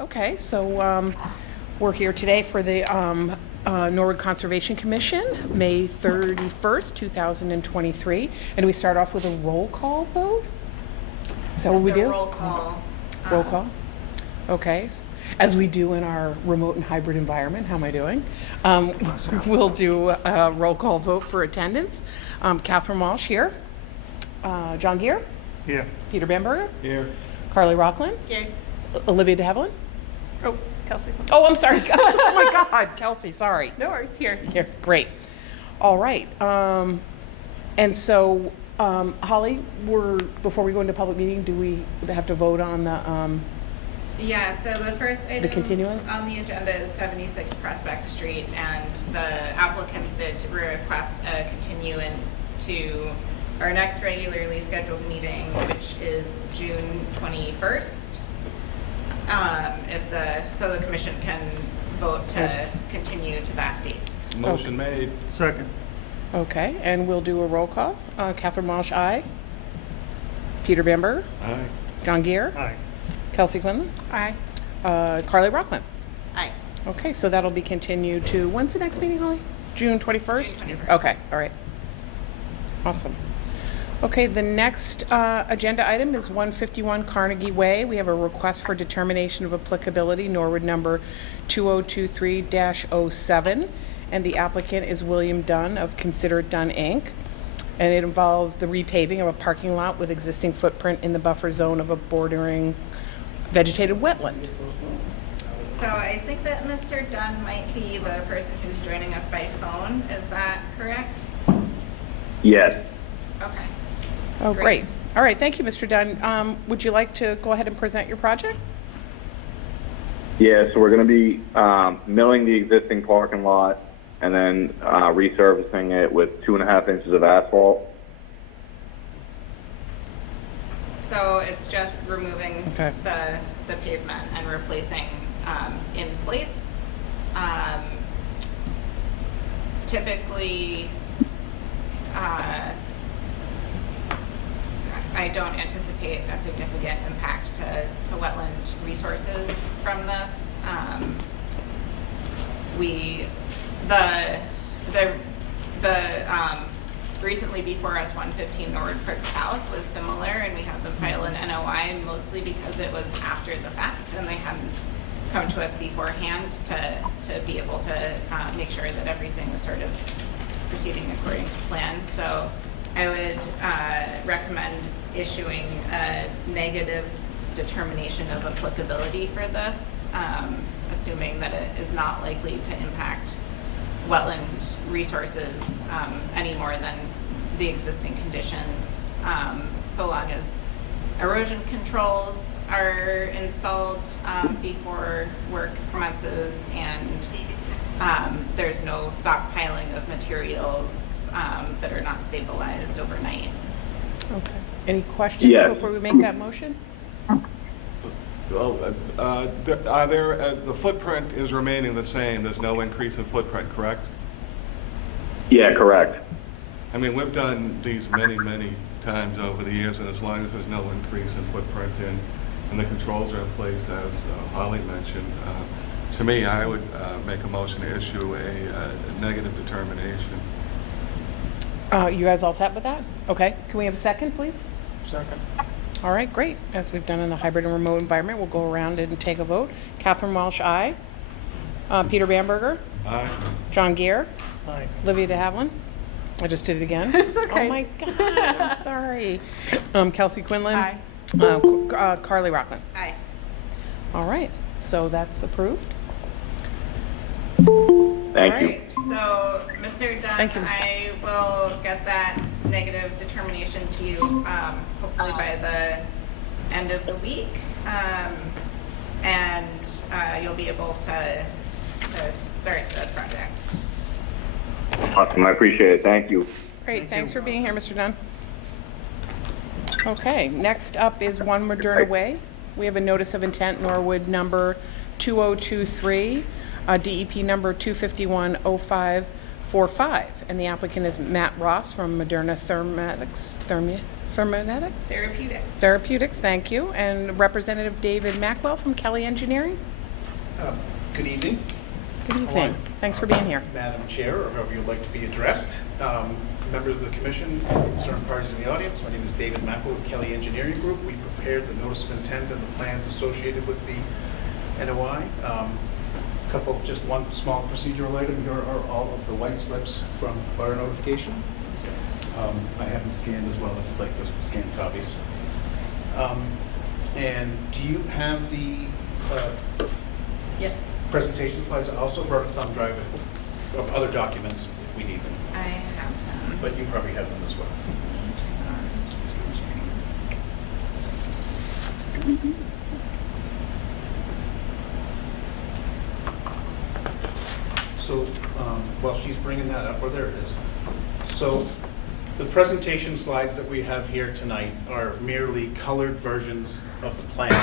Okay, so we're here today for the Norwood Conservation Commission, May 31st, 2023. And we start off with a roll call vote? Is that what we Just a do? roll call. Roll call? Okay, as we do in our remote and hybrid environment. How am I doing? We'll do a roll call vote for attendance. Catherine Walsh here. John Gear? Here. Peter Bamberger? Here. Carly Rockland? Yay. Olivia de Havilland? Oh, Kelsey. Oh, I'm sorry. Oh my God, Kelsey, sorry. No worries, here. Here, great. All right. And so, Holly, before we go into public meeting, do we have to vote on the, Yeah, so the first item continuance? on the agenda is 76 Prospect Street, and the applicants did request a continuance to our next regularly scheduled meeting, which is June 21st. So the commission can vote to continue to that date. Motion made. Second. okay, and we'll do a roll call. Catherine Walsh, aye. Peter Bamberger? Aye. John Gear? Aye. Kelsey Quinlan? Aye. Carly Rockland? Aye. Okay, so that'll be continued to, when's the next meeting, Holly? June 21st? June 21st. Okay, all right. Awesome. Okay, the next agenda item is 151 Carnegie Way. We have a request for determination of applicability, Norwood number 2023-07, and the applicant is William Dunn of Consider It Done, Inc., and it involves the repaving of a parking lot with existing footprint in the buffer zone of a bordering vegetated wetland. So I think that Mr. Dunn might be the person who's joining us by phone. Is that correct? Yes. Okay. Oh, Great. great. All right, thank you, Mr. Dunn. Would you like to go ahead and present your project? Yeah, so we're going to be milling the existing parking lot and then resurfacing it with 2.5 inches of asphalt. So it's just removing Okay. the pavement and replacing in place. Typically, I don't anticipate a significant impact to wetland resources from this. Recently before us, 115 Norwood Park South was similar, and we had them file an NOI mostly because it was after the fact, and they hadn't come to us beforehand to be able to make sure that everything was sort of proceeding according to plan. So I would recommend issuing a negative determination of applicability for this, assuming that it is not likely to impact wetland resources any more than the existing conditions, so long as erosion controls are installed before work commences, and there's no stockpiling of materials that are not stabilized overnight. Okay. Any questions Yes. before we make that motion? The footprint is remaining the same. There's no increase in footprint, correct? Yeah, correct. I mean, we've done these many, many times over the years, and as long as there's no increase in footprint and the controls are in place, as Holly mentioned, to me, I would make a motion to issue a negative determination. You guys all set with that? Okay. Can we have a second, please? Second. All right, great. As we've done in the hybrid and remote environment, we'll go around and take a vote. Catherine Walsh, aye. Peter Bamberger? Aye. John Gear? Aye. Olivia de Havilland? I just did it again. It's okay. Oh my God, I'm sorry. Kelsey Quinlan? Aye. Carly Rockland? Aye. All right, so that's approved. Thank All you. right, so Mr. Dunn, Thank you. I will get that negative determination to you hopefully by the end of the week. And you'll be able to start the project. Awesome. I appreciate it. Thank you. Great, thanks for being here, Mr. Dunn. Okay, next up is 1 Moderna Way. We have a notice of intent, Norwood number 2023, DEP number 2510545, and the applicant is Matt Ross from Moderna Thermatics, Thermonetics? Therapeutics. Thank you. And Representative David Mackwell from Kelly Engineering? Good evening. Good evening. Thanks for being here. Madam Chair, or however you'd like to be addressed. Members of the Commission, concerned parties in the audience, my name is David Mackwell with Kelly Engineering Group. We prepared the notice of intent and the plans associated with the NOI. Just one small procedural item. Here are all of the white slips from butter notification. I have them scanned as well if you'd like those scanned copies. And do you have the Yes. presentation slides? I also brought a thumb drive of other documents if we need them, I have them. but you probably have them as well. Screen sharing. So while she's bringing that up, or there it is. So the presentation slides that we have here tonight are merely colored versions of the plans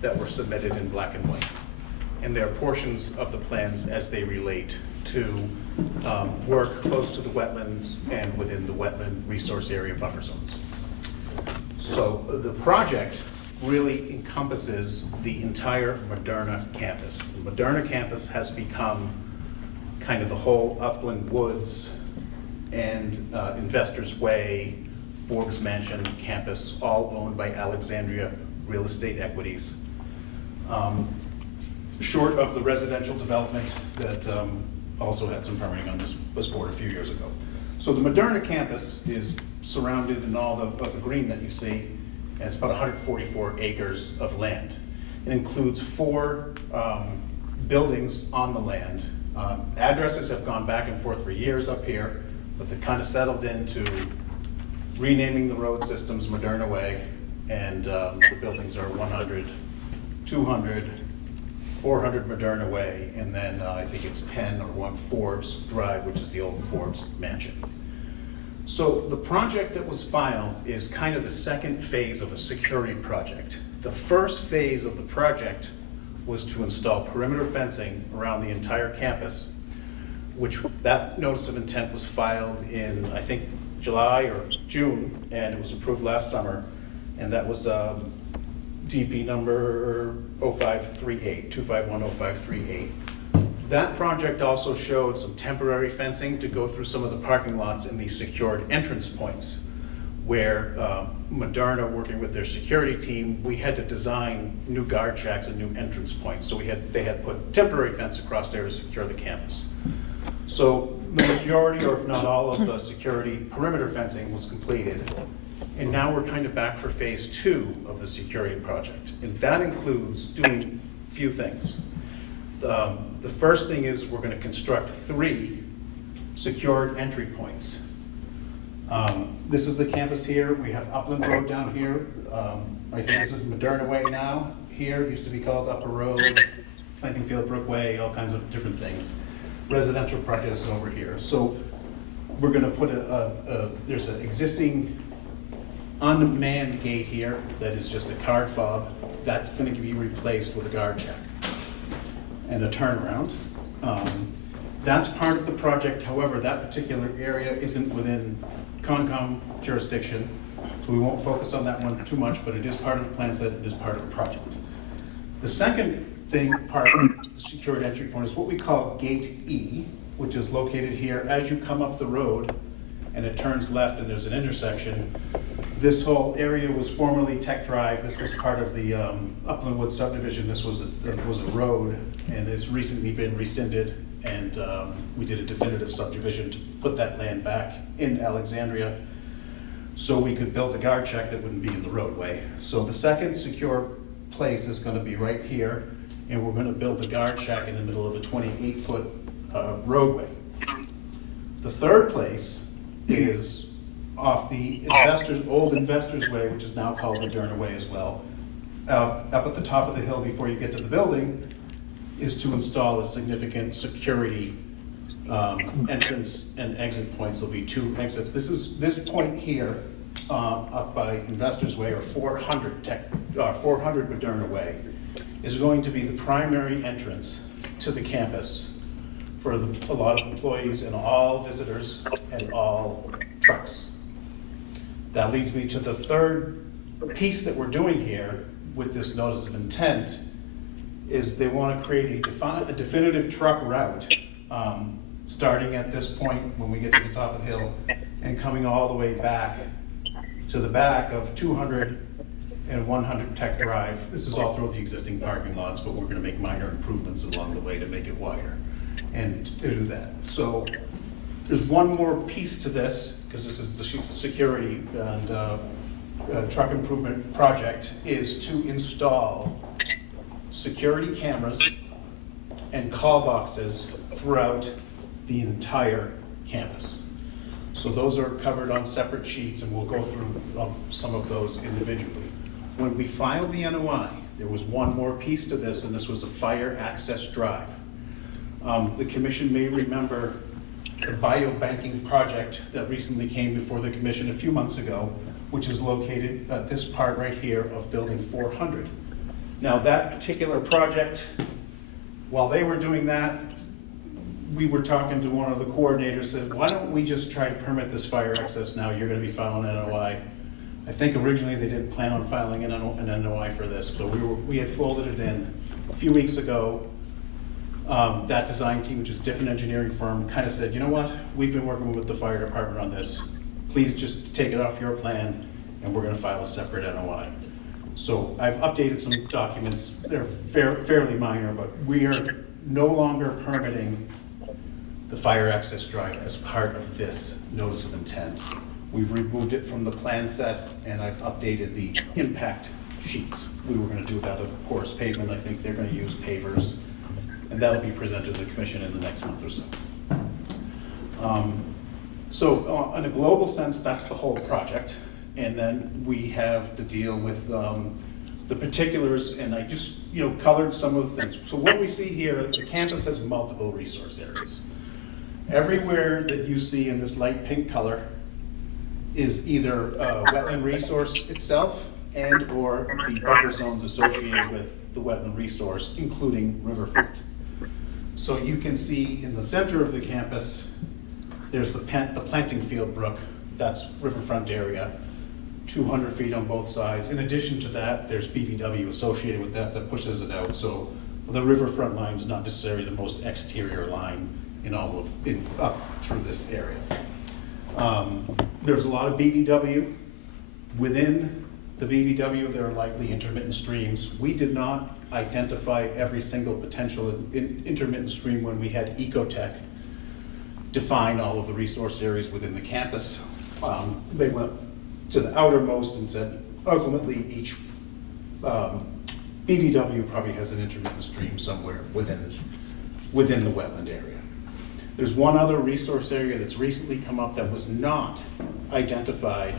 that were submitted in black and white. And they're portions of the plans as they relate to work close to the wetlands and within the wetland resource area buffer zones. So the project really encompasses the entire Moderna campus. The Moderna campus has become kind of the whole Upland Woods and Investors Way, Forbes Mansion campus, all owned by Alexandria Real Estate Equities. Short of the residential development that also had some permitting on this board a few years ago. So the Moderna campus is surrounded in all of the green that you see, and it's about 144 acres of land. It includes 4 buildings on the land. Addresses have gone back and forth for years up here, but they've kind of settled into renaming the road systems Moderna Way, and the buildings are 100, 200, 400 Moderna Way, and then I think it's 10 or 1 Forbes Drive, which is the old Forbes Mansion. So the project that was filed is kind of the second phase of a security project. The first phase of the project was to install perimeter fencing around the entire campus, which that notice of intent was filed in, I think, July or June, and it was approved last summer. And that was DP number 0538, 2510538. That project also showed some temporary fencing to go through some of the parking lots in these secured entrance points, where Moderna, working with their security team, we had to design new guard shacks and new entrance points. So they had put temporary fence across there to secure the campus. So the majority, or if not all, of the security perimeter fencing was completed. And now we're kind of back for phase 2 of the security project. And that includes doing a few things. The first thing is we're going to construct 3 secured entry points. This is the campus here. We have Upland Road down here. I think this is Moderna Way now. Here, it used to be called Upper Road, Plantingfield Brook Way, all kinds of different things. Residential projects is over here. So we're going to put there's an existing unmanned gate here that is just a card fob. That's going to be replaced with a guard check and a turnaround. That's part of the project. However, that particular area isn't within Concom jurisdiction, so we won't focus on that one too much, but it is part of the plan set, it is part of the project. The second part of the secured entry point is what we call Gate E, which is located here as you come up the road and it turns left and there's an intersection. This whole area was formerly Tech Drive. This was part of the Upland Woods subdivision. This was a road, and it's recently been rescinded, and we did a definitive subdivision to put that land back in Alexandria so we could build a guard check that wouldn't be in the roadway. So the second secure place is going to be right here, and we're going to build a guard shack in the middle of a 28-foot roadway. The third place is off the old Investors Way, which is now called Moderna Way as well. Up at the top of the hill before you get to the building is to install a significant security entrance and exit points. There'll be 2 exits. This point here up by Investors Way, or 400 Moderna Way, is going to be the primary entrance to the campus for a lot of employees and all visitors and all trucks. That leads me to the third piece that we're doing here with this notice of intent, is they want to create a definitive truck route, starting at this point when we get to the top of the hill and coming all the way back to the back of 200 and 100 Tech Drive. This is all through the existing parking lots, but we're going to make minor improvements along the way to make it wider and to do that. So there's one more piece to this, because this is the security and truck improvement project, is to install security cameras and call boxes throughout the entire campus. So those are covered on separate sheets, and we'll go through some of those individually. When we filed the NOI, there was one more piece to this, and this was a fire access drive. The commission may remember the biobanking project that recently came before the commission a few months ago, which is located at this part right here of building 400. Now that particular project, while they were doing that, we were talking to one of the coordinators, said, why don't we just try to permit this fire access now? You're gonna be filing an NOI. I think originally they didn't plan on filing an NOI for this, but we had folded it in a few weeks ago. That design team, which is a different engineering firm, kind of said, you know what? We've been working with the fire department on this. Please just take it off your plan, and we're gonna file a separate NOI. So I've updated some documents. They're fairly minor, but we are no longer permitting the fire access drive as part of this notice of intent. We've removed it from the plan set, and I've updated the impact sheets. We were gonna do it out of porous pavement. I think they're gonna use pavers, and that'll be presented to the commission in the next month or so. So in a global sense, that's the whole project. And then we have to deal with the particulars, and I just colored some of the things. So what we see here, the campus has multiple resource areas. Everywhere that you see in this light pink color is either a wetland resource itself and or the buffer zones associated with the wetland resource, including riverfront. So you can see in the center of the campus, there's the planting field brook, that's riverfront area, 200 feet on both sides. In addition to that, there's BVW associated with that pushes it out. So the riverfront line is not necessarily the most exterior line in all of up through this area. There's a lot of BVW. Within the BVW, there are likely intermittent streams. We did not identify every single potential intermittent stream when we had Ecotech define all of the resource areas within the campus. They went to the outermost and said, ultimately, each BVW probably has an intermittent stream somewhere within the wetland area. There's one other resource area that's recently come up that was not identified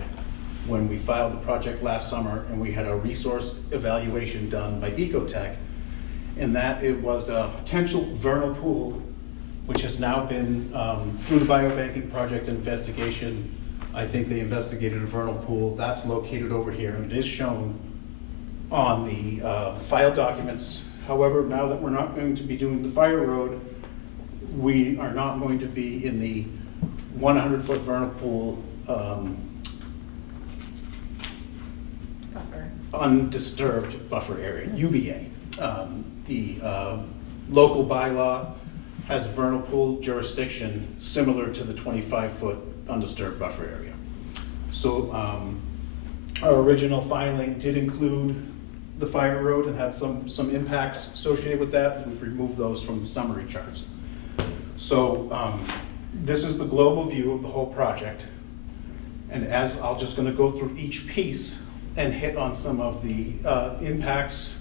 when we filed the project last summer, and we had a resource evaluation done by Ecotech, and that it was a potential vernal pool, which has now been, through the biobanking project investigation, I think they investigated a vernal pool. That's located over here, and it is shown on the file documents. However, now that we're not going to be doing the fire road, we are not going to be in the 100-foot vernal pool undisturbed buffer area, UBA. The local bylaw has a vernal pool jurisdiction similar to the 25-foot undisturbed buffer area. So our original filing did include the fire road and had some impacts associated with that. We've removed those from the summary charts. So this is the global view of the whole project. And as I'm just going to go through each piece and hit on some of the impacts,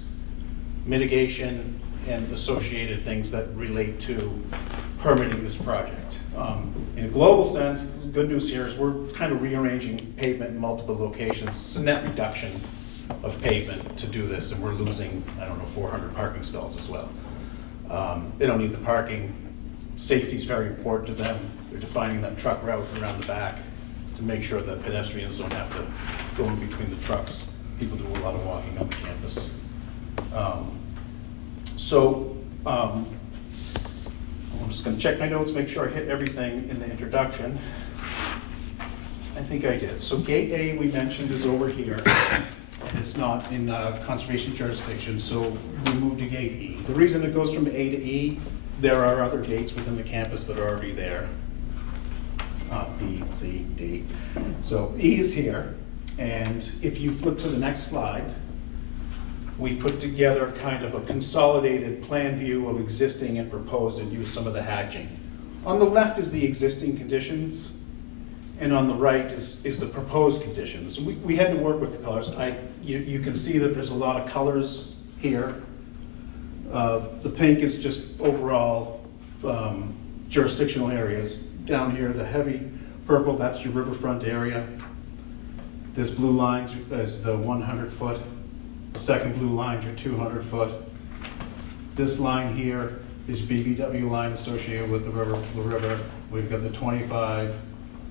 mitigation, and associated things that relate to permitting this project. In a global sense, the good news here is we're kind of rearranging pavement in multiple locations. It's a net reduction of pavement to do this, and we're losing, 400 parking stalls as well. They don't need the parking. Safety is very important to them. They're defining that truck route around the back to make sure that pedestrians don't have to go in between the trucks. People do a lot of walking on the campus. I'm just going to check my notes, make sure I hit everything in the introduction. I think I did. So gate A, we mentioned, is over here. It's not in conservation jurisdiction, so we moved to gate E. The reason it goes from A to E, there are other gates within the campus that are already there. B, C, D. So E is here, and if you flip to the next slide, we put together kind of a consolidated plan view of existing and proposed and used some of the hatching. On the left is the existing conditions, and on the right is the proposed conditions. We had to work with the colors. You can see that there's a lot of colors here. The pink is just overall jurisdictional areas. Down here, the heavy purple, that's your riverfront area. This blue line is the 100 foot. The second blue line is your 200 foot. This line here is BVW line associated with the river. We've got the 25,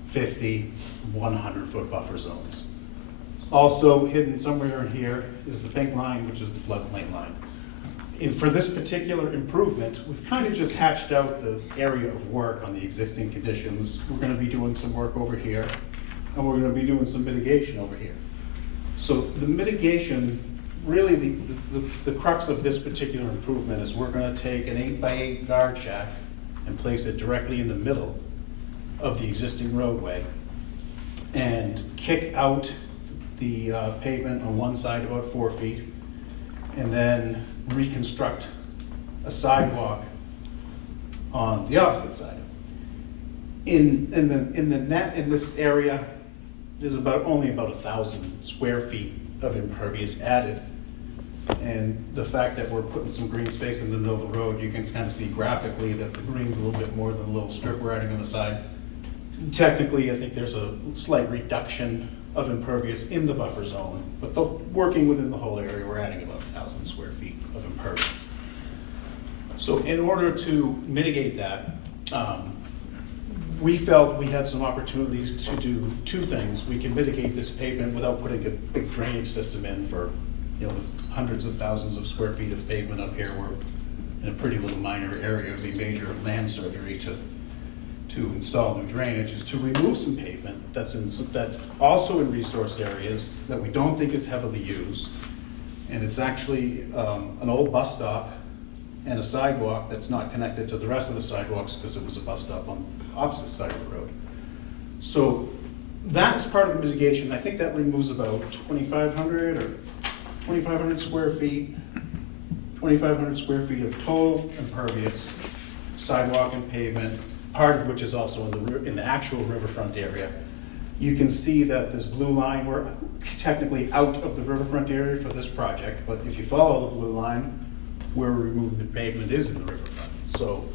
50, 100 foot buffer zones. Also hidden somewhere in here is the pink line, which is the floodplain line. For this particular improvement, we've kind of just hatched out the area of work on the existing conditions. We're gonna be doing some work over here, and we're gonna be doing some mitigation over here. So the mitigation, really the crux of this particular improvement is we're gonna take an 8x8 guard shack and place it directly in the middle of the existing roadway and kick out the pavement on one side about 4 feet, and then reconstruct a sidewalk on the opposite side. In this area, there's only about 1,000 square feet of impervious added. And the fact that we're putting some green space in the middle of the road, you can kind of see graphically that the green's a little bit more than the little strip we're adding on the side. Technically, I think there's a slight reduction of impervious in the buffer zone, but working within the whole area, we're adding about 1,000 square feet of impervious. So in order to mitigate that, we felt we had some opportunities to do two things. We can mitigate this pavement without putting a big drainage system in for, hundreds of thousands of square feet of pavement up here. We're in a pretty little minor area. It would be major land surgery to install new drainage, is to remove some pavement that's also in resource areas that we don't think is heavily used. And it's actually an old bus stop and a sidewalk that's not connected to the rest of the sidewalks because it was a bus stop on the opposite side of the road. So that is part of the mitigation. I think that removes about 2,500 or 2,500 square feet, 2,500 square feet of total impervious sidewalk and pavement, part of which is also in the actual riverfront area. You can see that this blue line, we're technically out of the riverfront area for this project, but if you follow the blue line, where we're removing the pavement is in the riverfront. So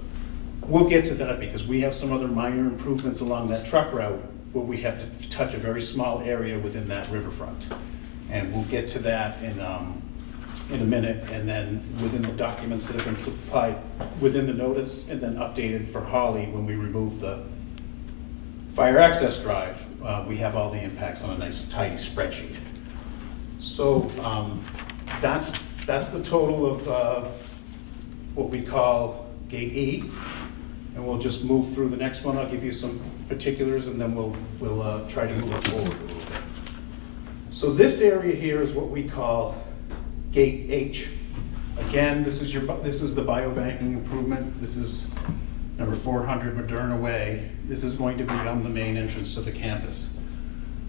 we'll get to that because we have some other minor improvements along that truck route where we have to touch a very small area within that riverfront. And we'll get to that in a minute, and then within the documents that have been supplied within the notice and then updated for Holly when we remove the fire access drive, we have all the impacts on a nice tidy spreadsheet. So that's the total of what we call Gate E, and we'll just move through the next one. I'll give you some particulars, and then we'll try to move it forward a little bit. So this area here is what we call Gate H. Again, this is the biobanking improvement. This is number 400 Moderna Way. This is going to be on the main entrance to the campus.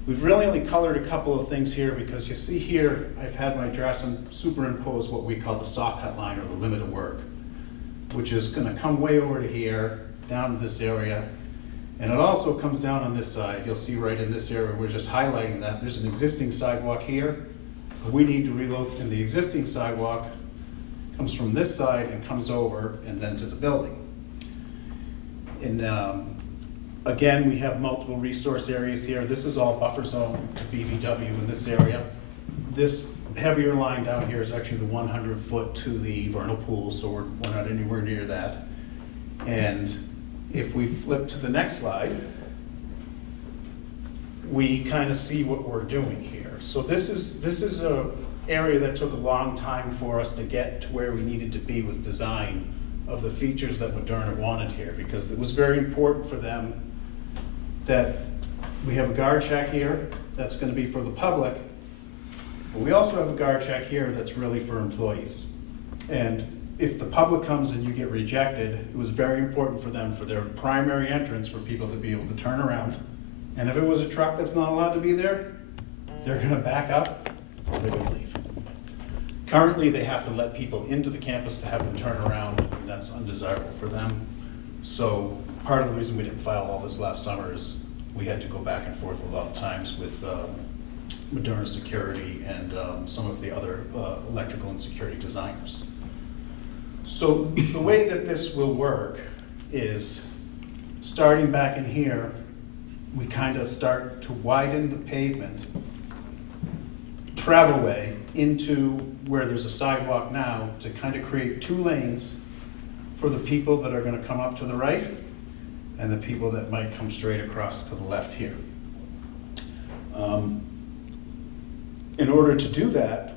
We've really only colored a couple of things here because you see here, I've had my draftsman superimpose what we call the saw cut line or the limit of work, which is gonna come way over to here, down to this area. And it also comes down on this side. You'll see right in this area, we're just highlighting that. There's an existing sidewalk here. We need to relocate, and the existing sidewalk comes from this side and comes over and then to the building. And again, we have multiple resource areas here. This is all buffer zone to BVW in this area. This heavier line down here is actually the 100 foot to the vernal pool, so we're not anywhere near that. And if we flip to the next slide, we kind of see what we're doing here. So this is a area that took a long time for us to get to where we needed to be with design of the features that Moderna wanted here, because it was very important for them that We have a guard check here, that's gonna be for the public. But we also have a guard check here that's really for employees. And if the public comes and you get rejected, it was very important for them, for their primary entrance, for people to be able to turn around. And if it was a truck that's not allowed to be there, they're gonna back up, or they're gonna leave. Currently, they have to let people into the campus to have them turn around, and that's undesirable for them. So part of the reason we didn't file all this last summer is we had to go back and forth a lot of times with Moderna Security and some of the other electrical and security designers. So the way that this will work is, starting back in here, we kind of start to widen the pavement travelway into where there's a sidewalk now, to kind of create 2 lanes for the people that are gonna come up to the right and the people that might come straight across to the left here. In order to do that,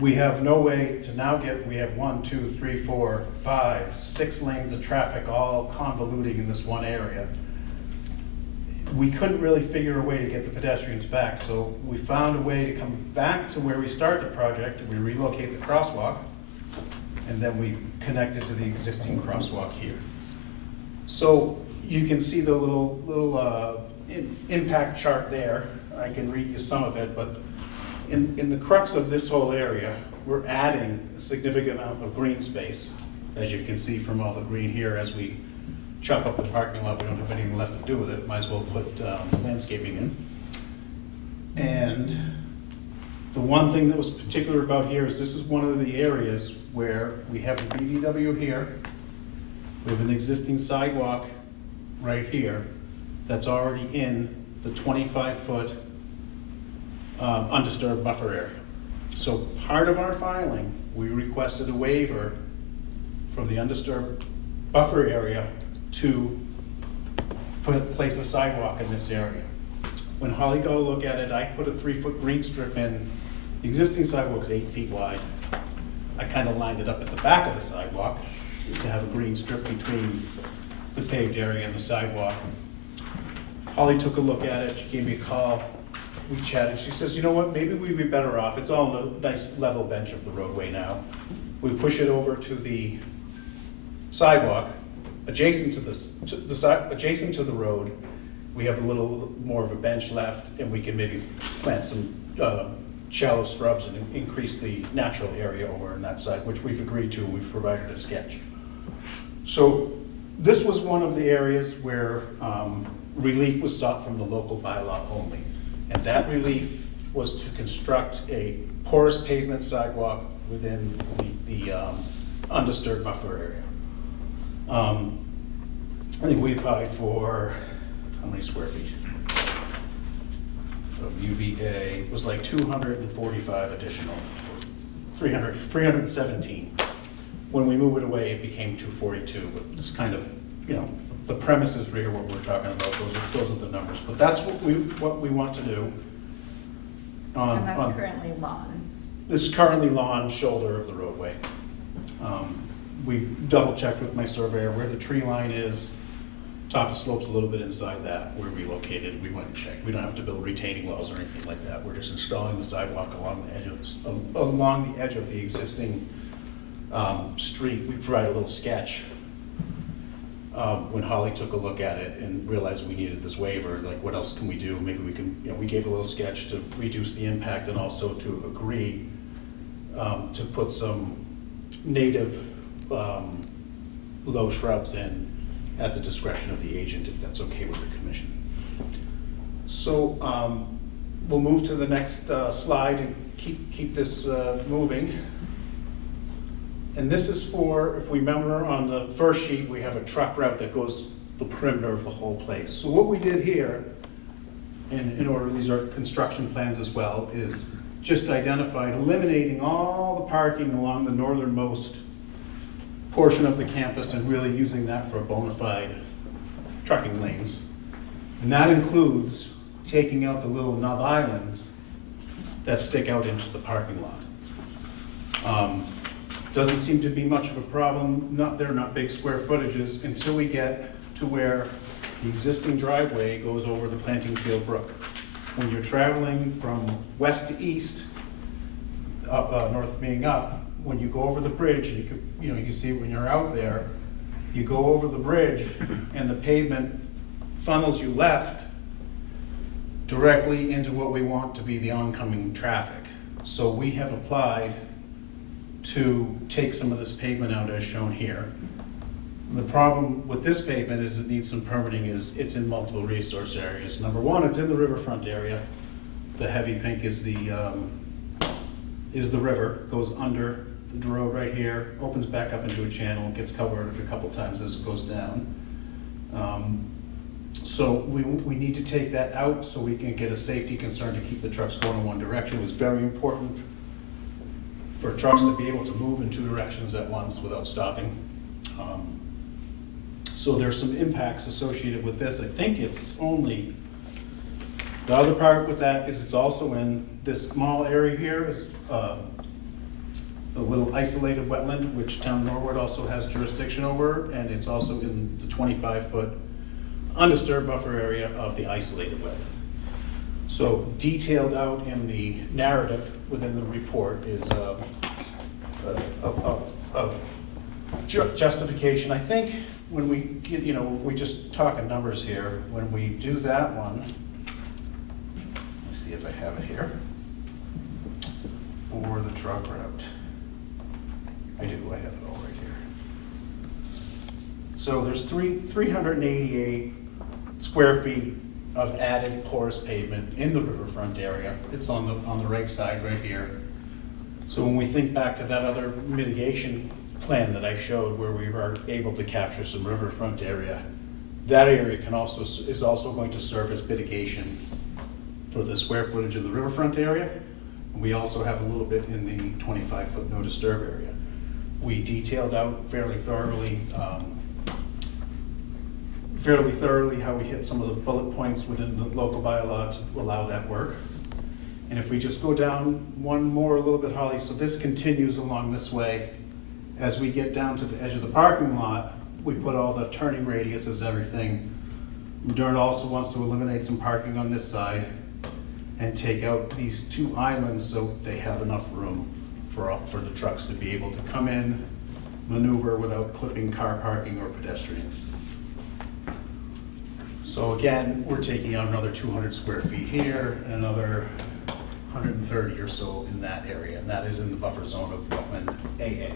we have no way to now we have 1, 2, 3, 4, 5, 6 lanes of traffic all convoluting in this one area. We couldn't really figure a way to get the pedestrians back, so we found a way to come back to where we start the project. We relocate the crosswalk, and then we connect it to the existing crosswalk here. So you can see the little impact chart there. I can read you some of it, but in the crux of this whole area, we're adding a significant amount of green space, as you can see from all the green here. As we chop up the parking lot, we don't have anything left to do with it, might as well put landscaping in. And the one thing that was particular about here is this is one of the areas where we have the BVW here, we have an existing sidewalk right here that's already in the 25-foot undisturbed buffer area. So part of our filing, we requested a waiver from the undisturbed buffer area to place a sidewalk in this area. When Holly got a look at it, I put a 3-foot green strip in. The existing sidewalk's 8 feet wide. I kind of lined it up at the back of the sidewalk to have a green strip between the paved area and the sidewalk. Holly took a look at it, she gave me a call, we chatted, she says, you know what, maybe we'd be better off, it's all on a nice level bench of the roadway now. We push it over to the sidewalk, adjacent to adjacent to the road. We have a little more of a bench left, and we can maybe plant some shallow shrubs and increase the natural area over on that side, which we've agreed to, and we've provided a sketch. So this was one of the areas where relief was sought from the local bylaw only. And that relief was to construct a porous pavement sidewalk within the undisturbed buffer area. I think we applied for, how many square feet? So UVA was like 245 additional, 317. When we move it away, it became 242, but it's kind of, you know, the premise is really what we're talking about. Those are the numbers, but that's what we want to do. And that's currently lawn. This is currently lawn, shoulder of the roadway. We double checked with my surveyor where the tree line is. Top of slope's a little bit inside that. We're relocated. We went and checked. We don't have to build retaining walls or anything like that. We're just installing the sidewalk along the edge of the existing street. We provide a little sketch. When Holly took a look at it and realized we needed this waiver, like, what else can we do? Maybe we can, you know, we gave a little sketch to reduce the impact and also to agree to put some native low shrubs in at the discretion of the agent, if that's okay with the commission. So we'll move to the next slide and keep this moving. And this is for, if we remember on the first sheet, we have a truck route that goes the perimeter of the whole place. So what we did here, and in order, these are construction plans as well, is just identified eliminating all the parking along the northernmost portion of the campus and really using that for bona fide trucking lanes. And that includes taking out the little nub islands that stick out into the parking lot. Doesn't seem to be much of a problem. They're not big square footages until we get to to where the existing driveway goes over the Planting Field Brook. When you're traveling from west to east, north being up, when you go over the bridge, and you can see when you're out there, you go over the bridge and the pavement funnels you left directly into what we want to be the oncoming traffic. So we have applied to take some of this pavement out as shown here. The problem with this pavement is it needs some permitting, is it's in multiple resource areas. Number one, it's in the riverfront area. The heavy pink is the river, goes under the road right here, opens back up into a channel, gets covered a couple times as it goes down. So we need to take that out so we can get a safety concern to keep the trucks going in one direction. It was very important for trucks to be able to move in two directions at once without stopping. So there's some impacts associated with this. I think it's only, the other part with that is it's also in this small area here is a little isolated wetland, which Town of Norwood also has jurisdiction over, and it's also in the 25-foot undisturbed buffer area of the isolated wetland. So detailed out in the narrative within the report is a justification. I think when we get, if we just talk in numbers here, when we do that one, let's see if I have it here, for the truck route. I do, I have it all right here. So there's 388 square feet of added porous pavement in the riverfront area. It's on the right side right here. So when we think back to that other mitigation plan that I showed where we were able to capture some riverfront area, that area is also going to serve as mitigation for the square footage of the riverfront area. We also have a little bit in the 25-foot no disturb area. We detailed out fairly thoroughly how we hit some of the bullet points within the local bylaw to allow that work. And if we just go down one more a little bit, Holly, so this continues along this way. As we get down to the edge of the parking lot, we put all the turning radiuses, everything. Moderna also wants to eliminate some parking on this side and take out these two islands so they have enough room for the trucks to be able to come in, maneuver without clipping car parking or pedestrians. So again, we're taking out another 200 square feet here and another 130 or so in that area, and that is in the buffer zone of wetland AA.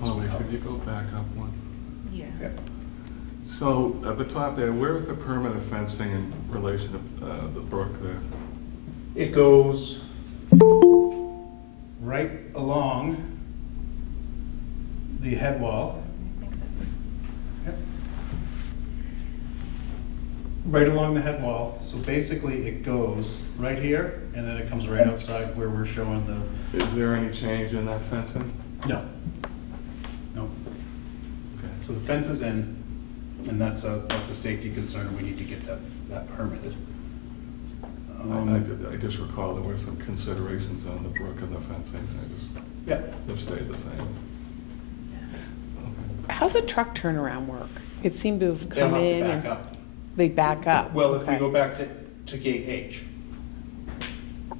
Holly, could you go back up one? Yeah. Yep. So at the top there, where is the permanent fencing in relation to the brook there? It goes right along the head wall. Yep. Right along the head wall. So basically it goes right here and then it comes right outside where we're showing the, Is there any change in that fencing? no. No. Okay. So the fence is in and that's a safety concern and we need to get that permitted. I just recall there were some considerations on the brook and the fencing. Yeah. They've stayed the same. Okay. How's a truck turnaround work? It seemed to have They don't come have to in back and up. they back up. Well, if we Okay. go back to gate H,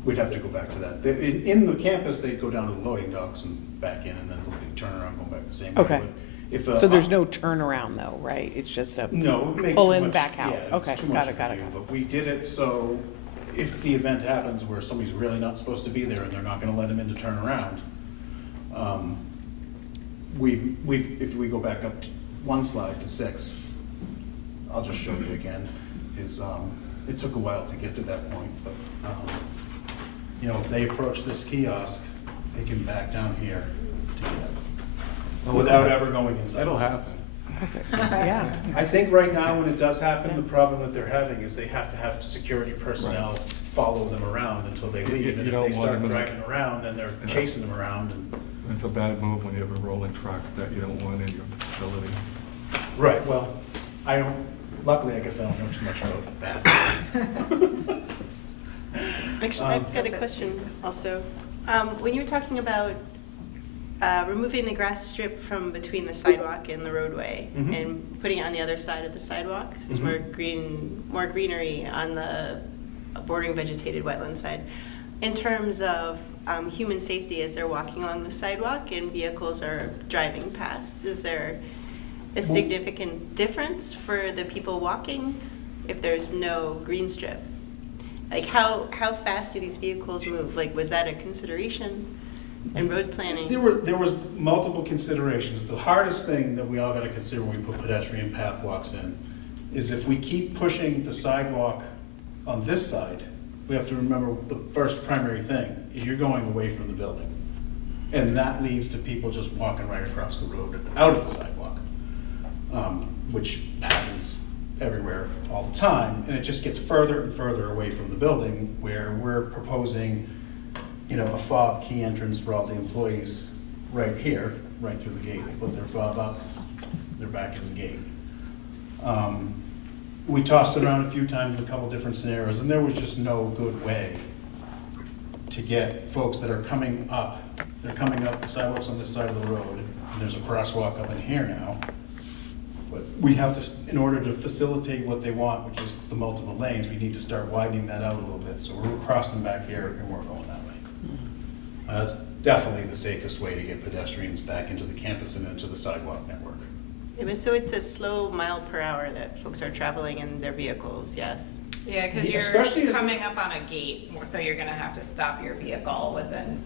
we'd have to go back to that. In the campus, they'd go down to the loading docks and back in, and then we'd turn around, going back the same way. Okay. But if, So there's no turnaround though, right? It's just a No, it would make pull too in, much- back out. yeah, it's Okay, too got much it, of a got it, view, got it. But we did it so if the event happens where somebody's really not supposed to be there and they're not gonna let them in to turn around, if we go back up one slide to 6, I'll just show you again, it took a while to get to that point, but, if they approach this kiosk, they can back down here to get it, without ever going inside. It'll happen. Yeah. I think right now, when it does happen, the problem that they're having is they have to have security personnel follow them around until they leave. And You if don't they want start them in the- driving around, then they're Yeah. chasing them around. And It's a bad move when you have a rolling truck that you don't want in your facility. right, well, luckily, I guess I don't know too much about that. Actually, I've got a question also. When you were talking about removing the grass strip from between the sidewalk and the roadway Mhm. and putting it on the other side of the sidewalk. So there's more greenery on the bordering vegetated wetland side. In terms of human safety as they're walking along the sidewalk and vehicles are driving past, is there a significant difference for the people walking if there's no green strip? Like how fast do these vehicles move? Like, was that a consideration in road planning? There was multiple considerations. The hardest thing that we all gotta consider when we put pedestrian path walks in is if we keep pushing the sidewalk on this side, we have to remember the first primary thing is you're going away from the building. And that leads to people just walking right across the road out of the sidewalk, which happens everywhere all the time. And it just gets further and further away from the building where we're proposing, a fob key entrance for all the employees right here, right through the gate. They put their fob up, they're back in the gate. We tossed it around a few times in a couple different scenarios, and there was just no good way to get folks that are coming up. They're coming up the sidewalks on this side of the road, and there's a crosswalk up in here now. But we have to, in order to facilitate what they want, which is the multiple lanes, we need to start widening that out a little bit. So we're crossing back here and we're going that way. That's definitely the safest way to get pedestrians back into the campus and into the sidewalk network. So it's a slow mile per hour that folks are traveling in their vehicles, yes? Yeah, because Especially you're as- coming up on a gate, so you're gonna have to stop your vehicle within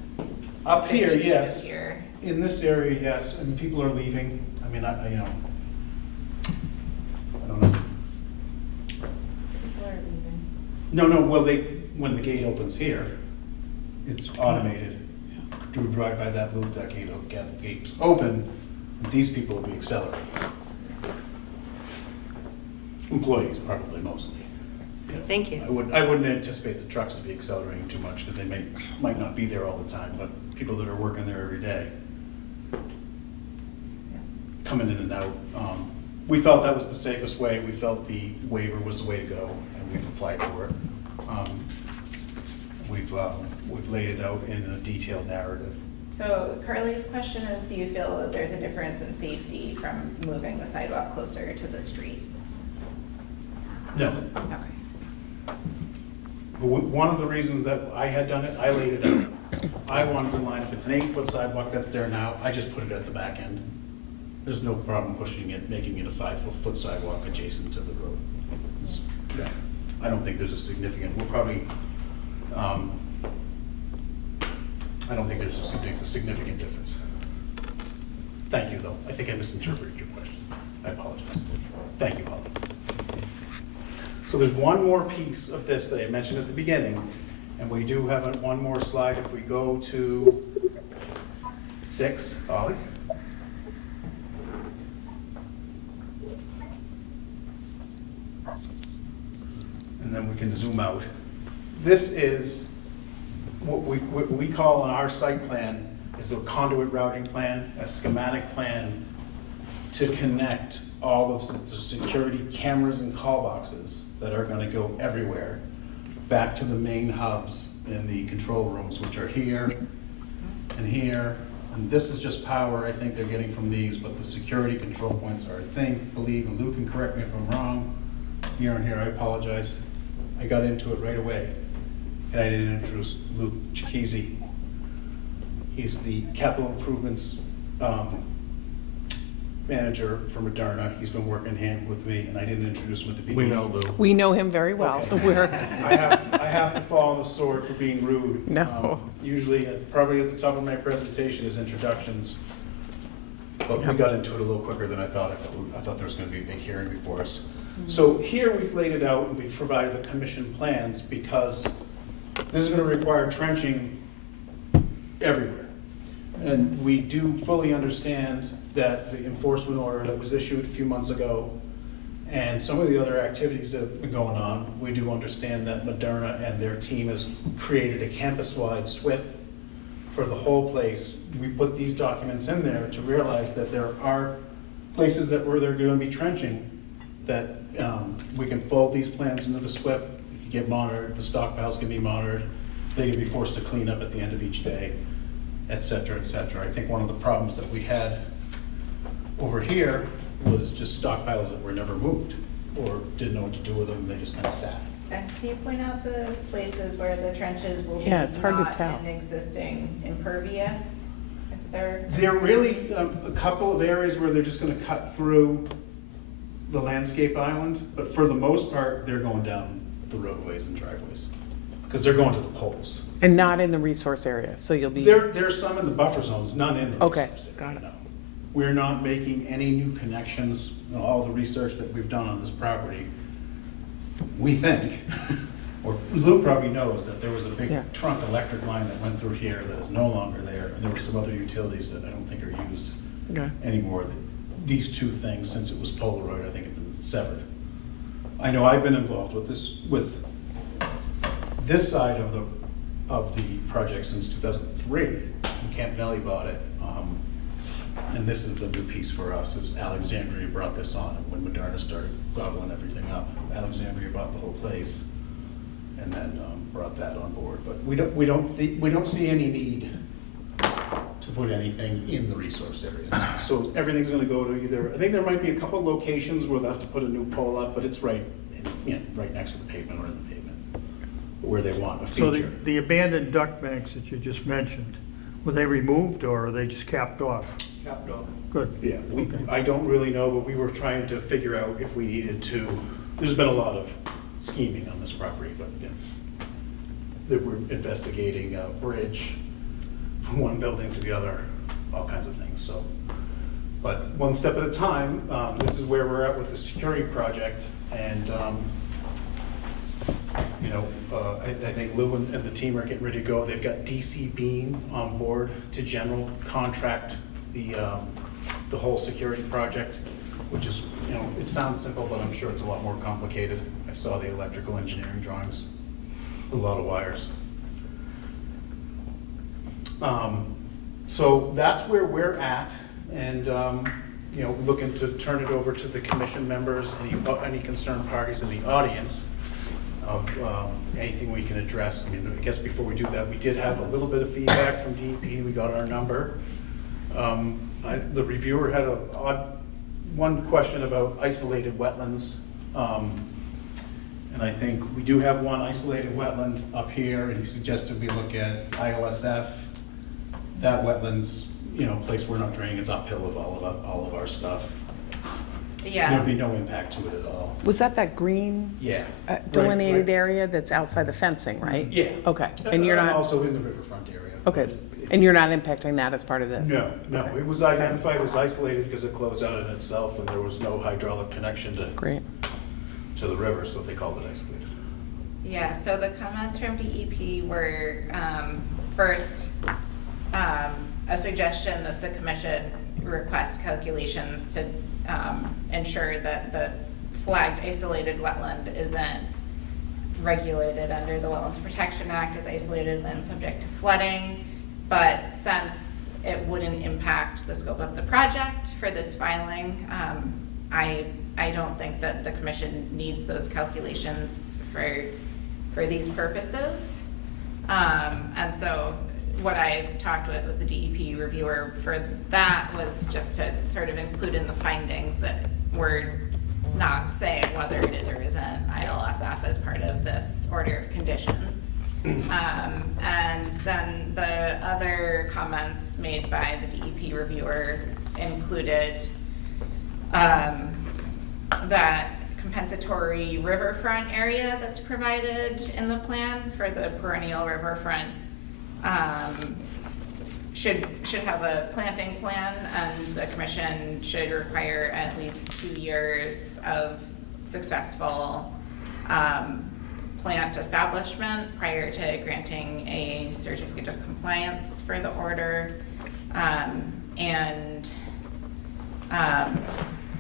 Up 50 here, feet of yes. here. In this area, yes, and people are leaving. I mean, I don't know. No, well, when the gate opens here, it's automated. Do drive by that loop, that gate's open, these people will be accelerating. Employees, probably mostly. Yeah. Thank you. I wouldn't anticipate the trucks to be accelerating too much, because they might not be there all the time, but people that are working there every day, coming in and out. We felt that was the safest way. We felt the waiver was the way to go, and we've applied for it. We've laid it out in a detailed narrative. So Carly's question is, do you feel that there's a difference in safety from moving the sidewalk closer to the street? No. Okay. But one of the reasons that I had done it, I laid it out. I wanted to line up, it's an 8-foot sidewalk that's there now, I just put it at the back end. There's no problem pushing it, making it a 5-foot sidewalk adjacent to the road. Yeah, I don't think there's a significant, I don't think there's a significant difference. Thank you, though. I think I misinterpreted your question. I apologize. Thank you, Holly. So there's one more piece of this that I mentioned at the beginning, and we do have one more slide. If we go to 6, Holly. And then we can zoom out. This is what we call on our site plan is the conduit routing plan, a schematic plan to connect all of the security cameras and call boxes that are gonna go everywhere back to the main hubs in the control rooms, which are here and here. And this is just power I think they're getting from these, but the security control points are, believe, and Luke can correct me if I'm wrong, here and here, I apologize. I got into it right away. And I didn't introduce Luke Chikisi. He's the capital improvements manager for Moderna. He's been working hand with me, and I didn't introduce him at the beginning. We know Lou. We know him very well. Okay. I have to fall on the sword for being rude. No. Usually, probably at the top of my presentation is introductions, but we got into it a little quicker than I thought. I thought there was going to be a big hearing before us. So here we've laid it out and we've provided the commission plans because this is going to require trenching everywhere. And we do fully understand that the enforcement order that was issued a few months ago and some of the other activities that have been going on, we do understand that Moderna and their team has created a campus-wide SWIP for the whole place. We put these documents in there to realize that there are places that where they're going to be trenching that we can fold these plans into the SWIP, it can get monitored, the stockpiles can be monitored, they can be forced to clean up at the end of each day. et cetera, et cetera. I think one of the problems that we had over here was just stockpiles that were never moved or didn't know what to do with them, and they just kind of sat. And can you point out the places where the trenches will be Yeah, it's hard to not tell. an existing impervious? If they're. There are really a couple of areas where they're just gonna cut through the landscape island, but for the most part, they're going down the roadways and driveways, because they're going to the poles. And not in the resource area, so you'll be, There's some in the buffer zones, none in the Okay, resource got area, it. no. We're not making any new connections. You know, all the research that we've done on this property, we think, or Lou probably knows, that there was a big Yeah. trunk electric line that went through here that is no longer there, and there were some other utilities that I don't think are used okay. anymore. These two things, since it was Polaroid, I think have been severed. I know I've been involved with this side of the project since 2003, when Camp Nelly bought it. And this is the new piece for us, is Alexandria brought this on, and when Moderna started gobbling everything up, Alexandria bought the whole place, and then brought that on board. But we don't see any need to put anything in the resource areas. So everything's gonna go to either, I think there might be a couple locations where they'll have to put a new pole up, but it's right, right next to the pavement or in the pavement, where they want a So feature. the abandoned duck banks that you just mentioned, were they removed or are they just capped off? Capped off. Good. Yeah, Okay. I don't really know, but we were trying to figure out if we needed to, there's been a lot of scheming on this property, but, yeah. That we're investigating a bridge from one building to the other, all kinds of things, so. But one step at a time, this is where we're at with the security project, and, I think Lou and the team are getting ready to go. They've got DC Beam on board to general contract the whole security project, which is, it sounds simple, but I'm sure it's a lot more complicated. I saw the electrical engineering drawings, a lot of wires. So that's where we're at, and, looking to turn it over to the commission members, any concerned parties in the audience of anything we can address. I mean, I guess before we do that, we did have a little bit of feedback from DEP. We got our number. The reviewer had one question about isolated wetlands. And I think we do have one isolated wetland up here, and he suggested we look at ILSF. That wetland's, place we're not draining, it's uphill of all of our stuff. Yeah. There'd be no impact to it at all. Was that green Yeah. delineated Right. area that's outside the fencing, right? Yeah. Okay, and you're not, Also in the riverfront area. okay, and you're not impacting that as part of this? No, it was identified as isolated because it closed out in itself, and there was no hydraulic connection Great. to the river, so they called it isolated. Yeah, so the comments from DEP were, first, a suggestion that the commission request calculations to ensure that the flagged isolated wetland isn't regulated under the Wetlands Protection Act as isolated land subject to flooding. But since it wouldn't impact the scope of the project for this filing, I don't think that the commission needs those calculations for these purposes. And so what I talked with the DEP reviewer for that was just to sort of include in the findings that we're not saying whether it is or isn't ILSF as part of this order of conditions. And then the other comments made by the DEP reviewer included that compensatory riverfront area that's provided in the plan for the perennial riverfront should have a planting plan, and the commission should require at least 2 years of successful plant establishment prior to granting a certificate of compliance for the order. And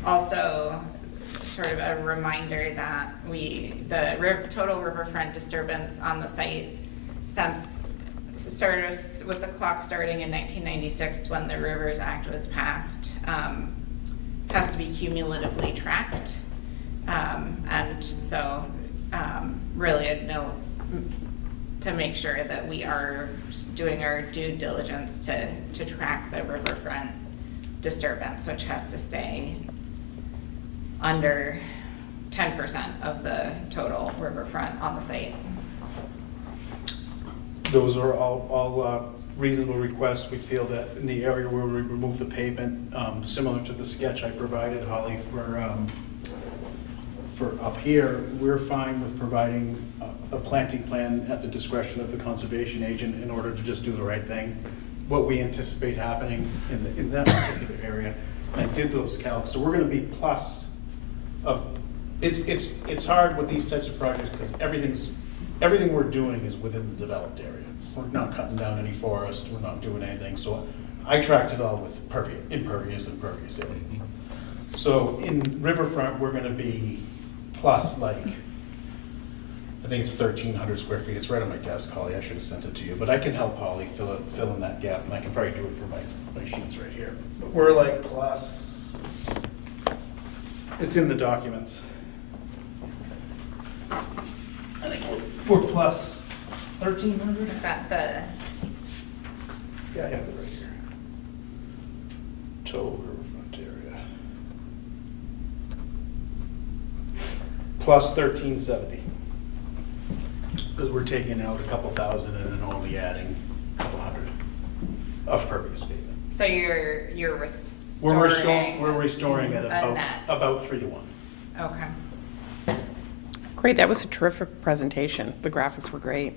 also sort of a reminder that the total riverfront disturbance on the site since starts with the clock starting in 1996 when the Rivers Act was passed, has to be cumulatively tracked. And so really to make sure that we are doing our due diligence to track the riverfront disturbance, which has to stay under 10% of the total riverfront on the site. Those are all reasonable requests. We feel that in the area where we remove the pavement, similar to the sketch I provided, Holly, for up here, we're fine with providing a planting plan at the discretion of the conservation agent in order to just do the right thing. What we anticipate happening in that particular area, and I did those calcs, so we're gonna be plus of, it's hard with these types of projects because everything we're doing is within the developed area. We're not cutting down any forest, we're not doing anything, so I tracked it all with impervious and pervious area. So in Riverfront, we're gonna be plus like, I think it's 1,300 square feet, it's right on my desk, Holly, I should have sent it to you, but I can help Holly fill in that gap, and I can probably do it for my sheets right here. But we're like plus, it's in the documents. I think we're plus 1,300? Is that the, Yeah, I have it right here. Total riverfront area. Plus 1,370. Because we're taking out a couple thousand and then only adding a couple hundred of pervious pavement. so you're restoring? We're restoring at a net. about 3 to 1. Okay. Great, that was a terrific presentation. The graphics were great.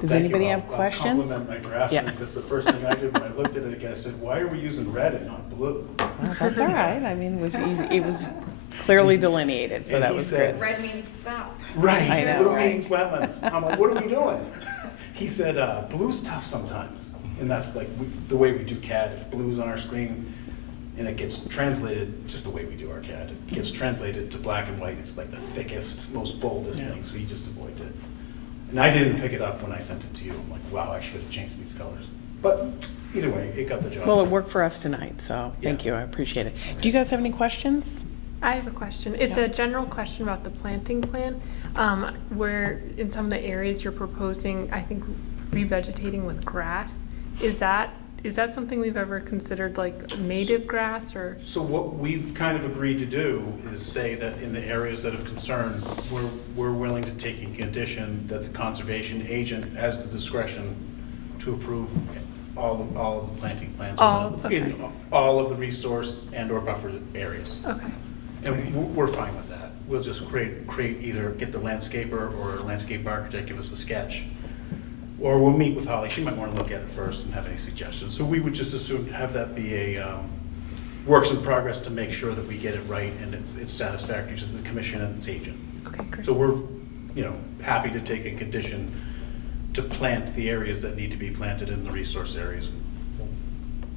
Does Thank you. anybody have I'll questions? compliment my draftsman, Yeah. because the first thing I did when I looked at it again, I said, why are we using red and not blue? Well, that's all right. I mean, it was easy. It was clearly delineated, so And that he was said- good. Red means stop. Right, I know, blue right? means wetlands. I'm like, what are we doing? He said, blue's tough sometimes. And that's like the way we do CAD. If blue's on our screen and it gets translated, just the way we do our CAD, it gets translated to black and white. It's like the thickest, most boldest thing, so he just avoided it. And I didn't pick it up when I sent it to you. I'm like, wow, I should have changed these colors. But either way, it got the job. Well, it worked for us tonight, so thank Yeah. you. I appreciate it. Do you guys have any questions? I have a question. It's a general question about the planting plan. Where in some of the areas you're proposing, I think, revegetating with grass. Is that something we've ever considered, like native grass or? So what we've kind of agreed to do is say that in the areas that of concern, we're willing to take in condition that the conservation agent has the discretion to approve all of the planting plans in all of the resource and or buffer areas. Okay. And we're fine with that. We'll just create either get the landscaper or a landscape architect, give us a sketch. Or we'll meet with Holly, she might want to look at it first and have any suggestions. So we would just assume, have that be a works in progress to make sure that we get it right and it's satisfactory to the commission and its agent. Okay, great. So we're, happy to take a condition to plant the areas that need to be planted in the resource areas.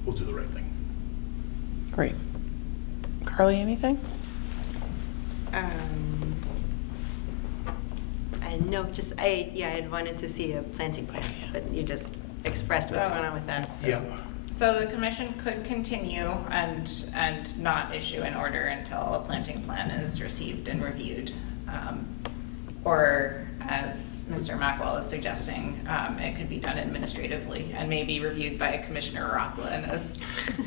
We'll do the right thing. Great. Carly, anything? No, just, I had wanted to see a planting plan, but you just expressed what's going on with that, so. Yeah. So the commission could continue and not issue an order until a planting plan is received and reviewed. Or as Mr. Mackwell is suggesting, it could be done administratively and maybe reviewed by Commissioner Rockland as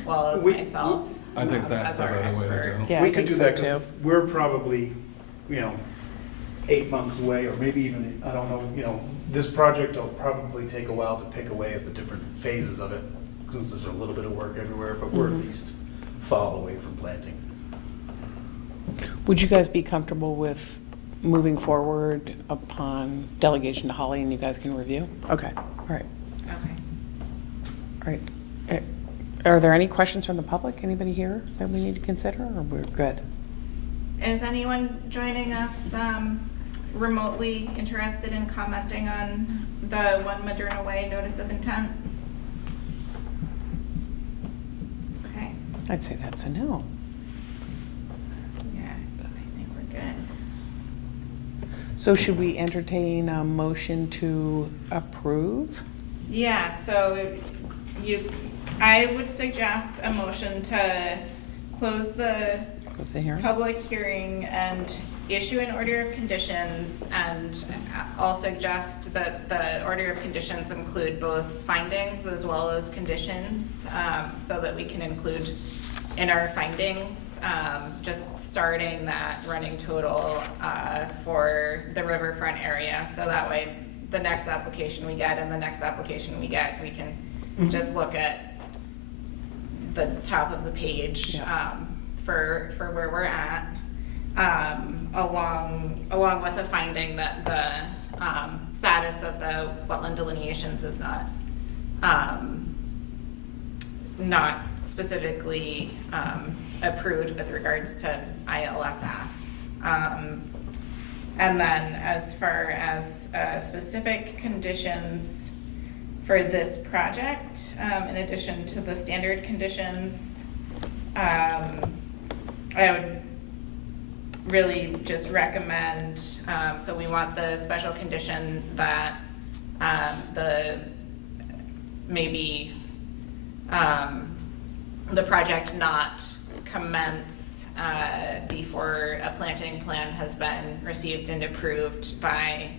well as myself. I think that's as the our better way to expert. go. Yeah, We I could think do so that 'cause too. we're probably, 8 months away, or maybe even, I don't know, this project will probably take a while to pick away at the different phases of it, since there's a little bit of work everywhere, but we're at least fall away from planting. Would you guys be comfortable with moving forward upon delegation to Holly and you guys can review? Okay, all right, Okay. all right. Are there any questions from the public? Anybody here that we need to consider, or we're good? Is anyone joining us remotely interested in commenting on the One Moderna Way notice of intent? Okay, I'd say that's a no. yeah, I think we're good. So should we entertain a motion to approve? Yeah, so I would suggest a motion to close the Close the hearing. public hearing and issue an order of conditions, and I'll suggest that the order of conditions include both findings as well as conditions, so that we can include in our findings, just starting that running total for the riverfront area. So that way, the next application we get and the next application we get, we can just look at the top of the page for where we're at, along with the finding that the status of the wetland delineations is not specifically approved with regards to ILSF. And then as far as specific conditions for this project, in addition to the standard conditions, I would really just recommend, so we want the special condition that the project not commence before a planting plan has been received and approved by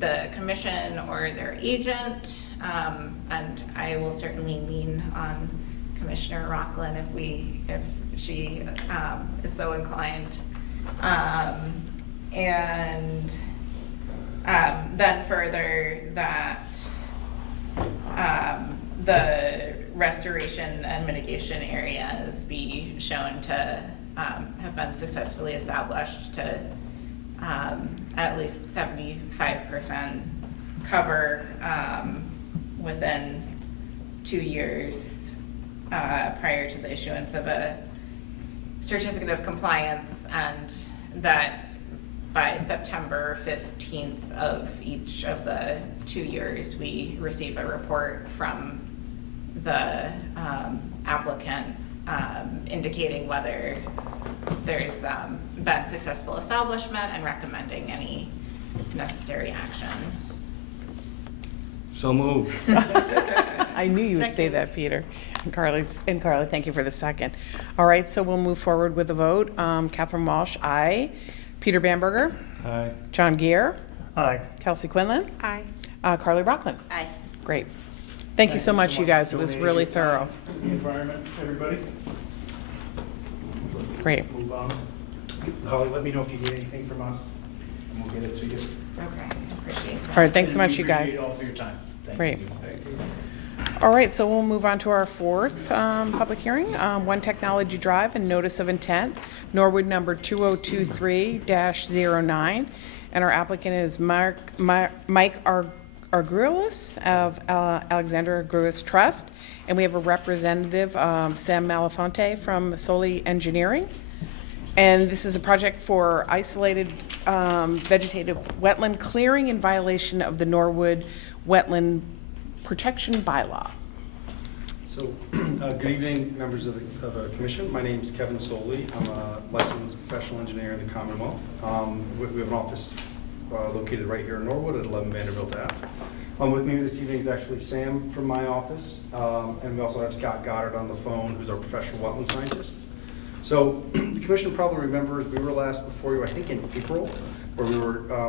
the commission or their agent, and I will certainly lean on Commissioner Rockland if she is so inclined, and then further that the restoration and mitigation areas be shown to have been successfully established to at least 75% cover within 2 years prior to the issuance of a certificate of compliance, and that by September 15th of each of the 2 years, we receive a report from the applicant indicating whether there's been successful establishment and recommending any necessary action. So moved. I knew you would say Second. that, Peter. And Carly, thank you for the second. All right, so we'll move forward with the vote. Catherine Walsh, aye. Peter Bamberger, Aye. John Gier, Aye. Kelsey Quinlan, Aye. Carly Rockland. Aye. Great. Thank you so much, you guys. It was Donating really your thorough. time to The environment, everybody. Great. Move on. Holly, let me know if you need anything from us, and we'll get it to you. Okay, appreciate that. All right, thanks so much, We you guys. appreciate all for your time. Thank Great. you. All right, so we'll move on to our fourth public hearing, One Technology Drive and Notice of Intent, Norwood number 2023-09. And our applicant is Mike Argulis of Alexander Argulis Trust. And we have a representative, Sam Malafonte from Soli Engineering. And this is a project for isolated vegetative wetland clearing in violation of the Norwood Wetland Protection Bylaw. So, good evening, members of the commission. My name is Kevin Soley. I'm a licensed professional engineer in the Commonwealth. We have an office located right here in Norwood at 11 Vanderbilt Ave. With me this evening is actually Sam from my office, and we also have Scott Goddard on the phone, who's our professional wetland scientist. So, the commission probably remembers we were last before you, I think in April, where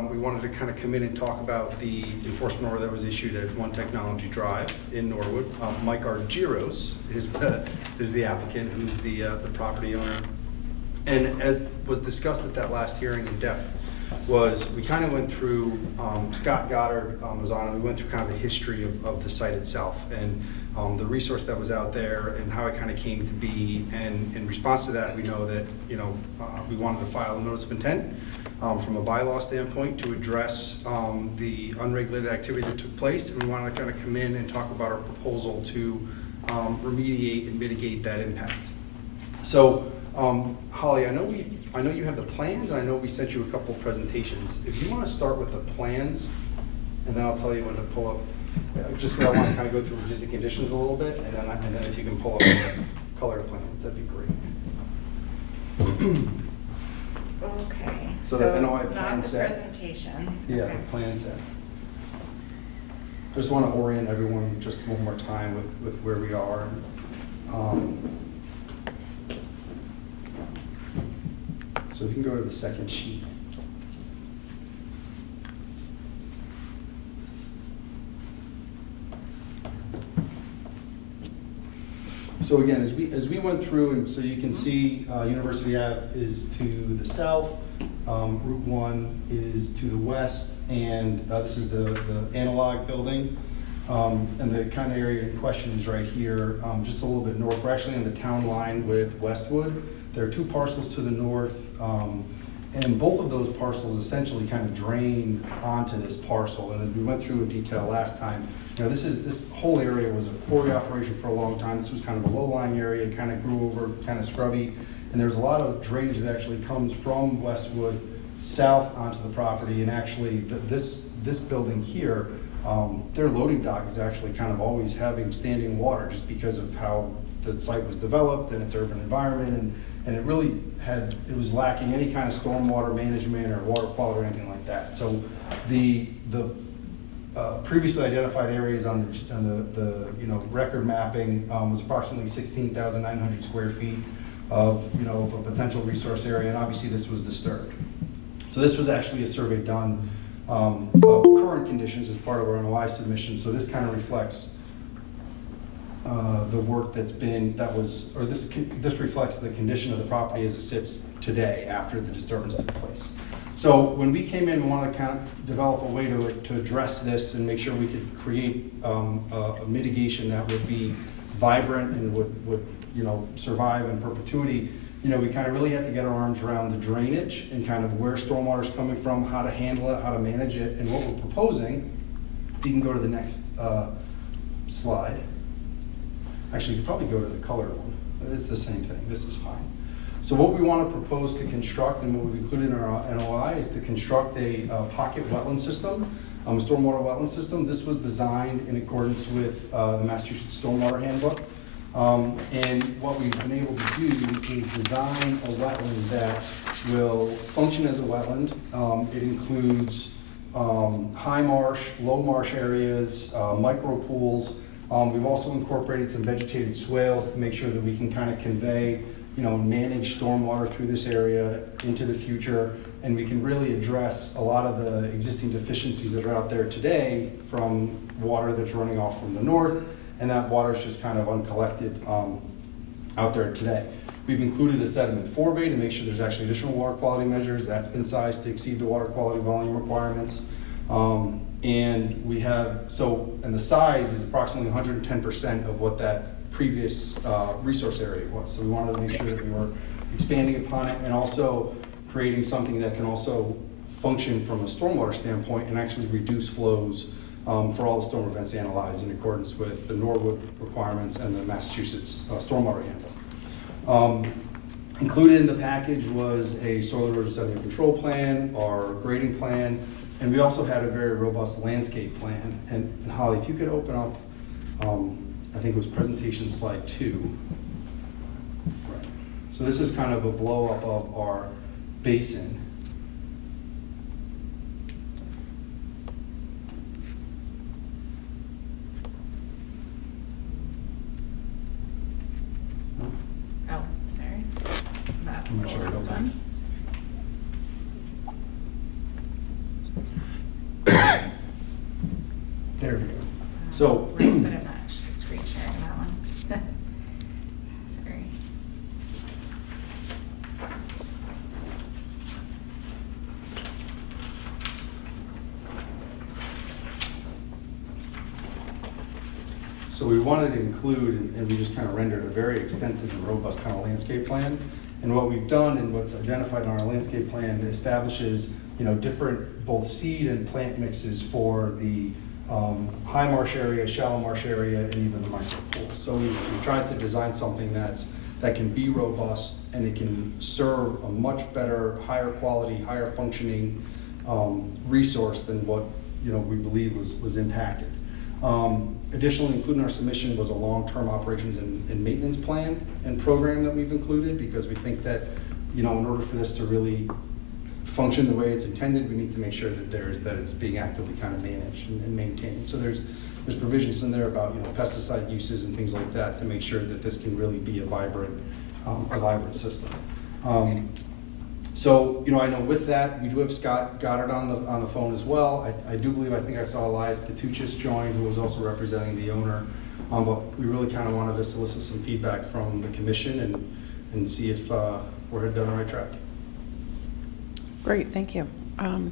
we wanted to kind of come in and talk about the enforcement order that was issued at One Technology Drive in Norwood. Mike Argyros is the applicant, who's the property owner. And as was discussed at that last hearing in depth, was we kind of went through, Scott Goddard was on, and we went through kind of the history of the site itself and the resource that was out there and how it kind of came to be. And in response to that, we know that, we wanted to file a notice of intent from a bylaw standpoint to address the unregulated activity that took place. And we wanted to kind of come in and talk about our proposal to remediate and mitigate that impact. So, Holly, I know you have the plans, and I know we sent you a couple of presentations. If you want to start with the plans, and then I'll tell you when to pull up, just because I want to kind of go through existing conditions a little bit, and then if you can pull up the color plans, that'd be great. Okay. So the NOI not plan the set. presentation. Yeah, Okay. the plan set. I just want to orient everyone just one more time with where we are. So So we can go to the second sheet. So again, as we went through, and so you can see University Ave is to the south, Route 1 is to the west, and this is the analog building. And the kind of area in question is right here, just a little bit north. We're actually on the town line with Westwood. There are two parcels to the north, and both of those parcels essentially kind of drain onto this parcel. And as we went through in detail last time, you know, this whole area was a quarry operation for a long time. This was kind of a low-lying area, it kind of grew over, kind of scrubby, and there's a lot of drainage that actually comes from Westwood south onto the property. And actually, this building here, their loading dock is actually kind of always having standing water just because of how the site was developed and its urban environment, and it really it was lacking any kind of stormwater management or water quality or anything like that. So the previously identified areas on the record mapping was approximately 16,900 square feet of a potential resource area, and obviously this was disturbed. So this was actually a survey done of current conditions as part of our NOI submission. So this kind of reflects the work this reflects the condition of the property as it sits today after the disturbance took place. So when we came in, we wanted to kind of develop a way to address this and make sure we could create a mitigation that would be vibrant and would survive in perpetuity. We kind of really had to get our arms around the drainage and kind of where stormwater is coming from, how to handle it, how to manage it, and what we're proposing. You can go to the next slide. Actually, you could probably go to the colored one. It's the same thing. This is fine. So what we want to propose to construct, and what we've included in our NOI, is to construct a pocket wetland system, a stormwater wetland system. This was designed in accordance with the Massachusetts Stormwater Handbook. And what we've been able to do is design a wetland that will function as a wetland. It includes high marsh, low marsh areas, micro pools. We've also incorporated some vegetated swales to make sure that we can kind of convey, manage stormwater through this area into the future. And we can really address a lot of the existing deficiencies that are out there today from water that's running off from the north, and that water is just kind of uncollected out there today. We've included a sediment forebay to make sure there's actually additional water quality measures. That's been sized to exceed the water quality volume requirements. And we have, and the size is approximately 110% of what that previous resource area was. So we wanted to make sure that we were expanding upon it and also creating something that can also function from a stormwater standpoint and actually reduce flows for all the storm events analyzed in accordance with the Norwood requirements and the Massachusetts Stormwater Handbook. Included in the package was a soil erosion sediment control plan, our grading plan, and we also had a very robust landscape plan. And Holly, if you could open up, I think it was presentation slide 2. Right. So this is kind of a blow up of our basin. Oh, sorry. That's I'm not the sure last about one. There we go. So, Right, but I'm not actually screen sharing that one. Sorry. So we wanted to include, and we just kind of rendered a very extensive and robust kind of landscape plan. And what we've done and what's identified in our landscape plan establishes, different both seed and plant mixes for the high marsh area, shallow marsh area, and even the micro pool. So we've tried to design something that can be robust and it can serve a much better, higher quality, higher functioning resource than what we believe was impacted. Additionally, included in our submission was a long-term operations and maintenance plan and program that we've included, because we think that, in order for this to really function the way it's intended, we need to make sure that it's being actively kind of managed and maintained. So there's provisions in there about pesticide uses and things like that to make sure that this can really be a vibrant system. So, I know with that, we do have Scott Goddard on the phone as well. I do believe, I think I saw Elias Katuchis join, who was also representing the owner. But we really kind of wanted to solicit some feedback from the commission and see if we're headed down the right track. Great, thank you.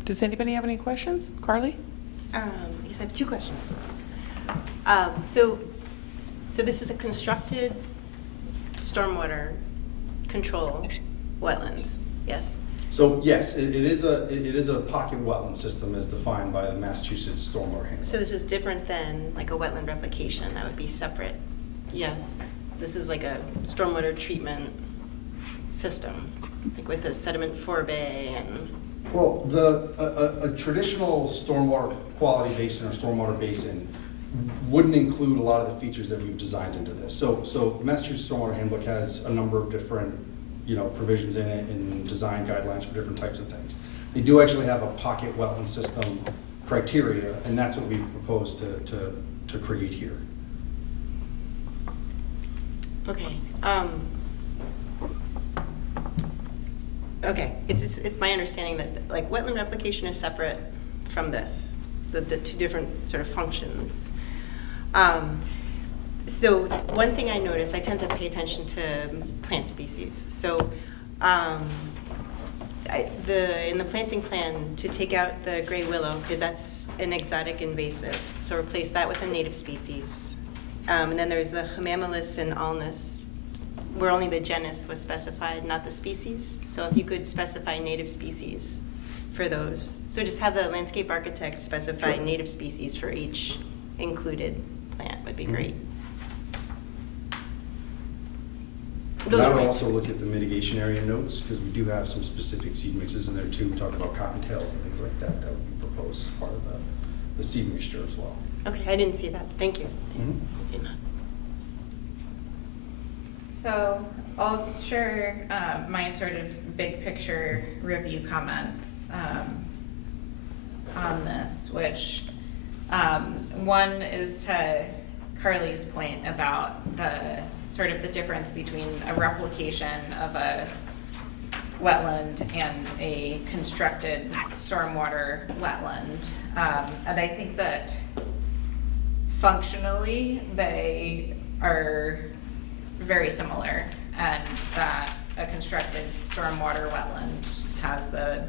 Does anybody have any questions? Carly? I guess I have two questions. So this is a constructed stormwater control wetland, yes? So yes, it is a pocket wetland system as defined by the Massachusetts Stormwater Handbook. So this is different than like a wetland replication, that would be separate? Yes. This is like a stormwater treatment system, like with a sediment forebay and... Well, a traditional stormwater quality basin or stormwater basin wouldn't include a lot of the features that we've designed into this. So the Massachusetts Stormwater Handbook has a number of different, provisions in it and design guidelines for different types of things. They do actually have a pocket wetland system criteria, and that's what we propose to create here. Okay. Okay, it's my understanding that like wetland replication is separate from this, the two different sort of functions. So one thing I noticed, I tend to pay attention to plant species. So in the planting plan, to take out the gray willow, because that's an exotic invasive, so replace that with a native species. And then there's the Hamamelis and Alnus, where only the genus was specified, not the species. So if you could specify native species for those. So just have the landscape architect specify native species for each included plant would be great. And I would also look at the mitigation area notes, because we do have some specific seed mixes in there too. We talk about cottontails and things like that that would be proposed as part of the seed mixture as well. Okay, I didn't see that. Thank you. Mhm. I didn't see that. So I'll share my sort of big picture review comments on this, which one is to Carly's point about the sort of the difference between a replication of a wetland and a constructed stormwater wetland. And I think that functionally they are very similar, and that a constructed stormwater wetland has the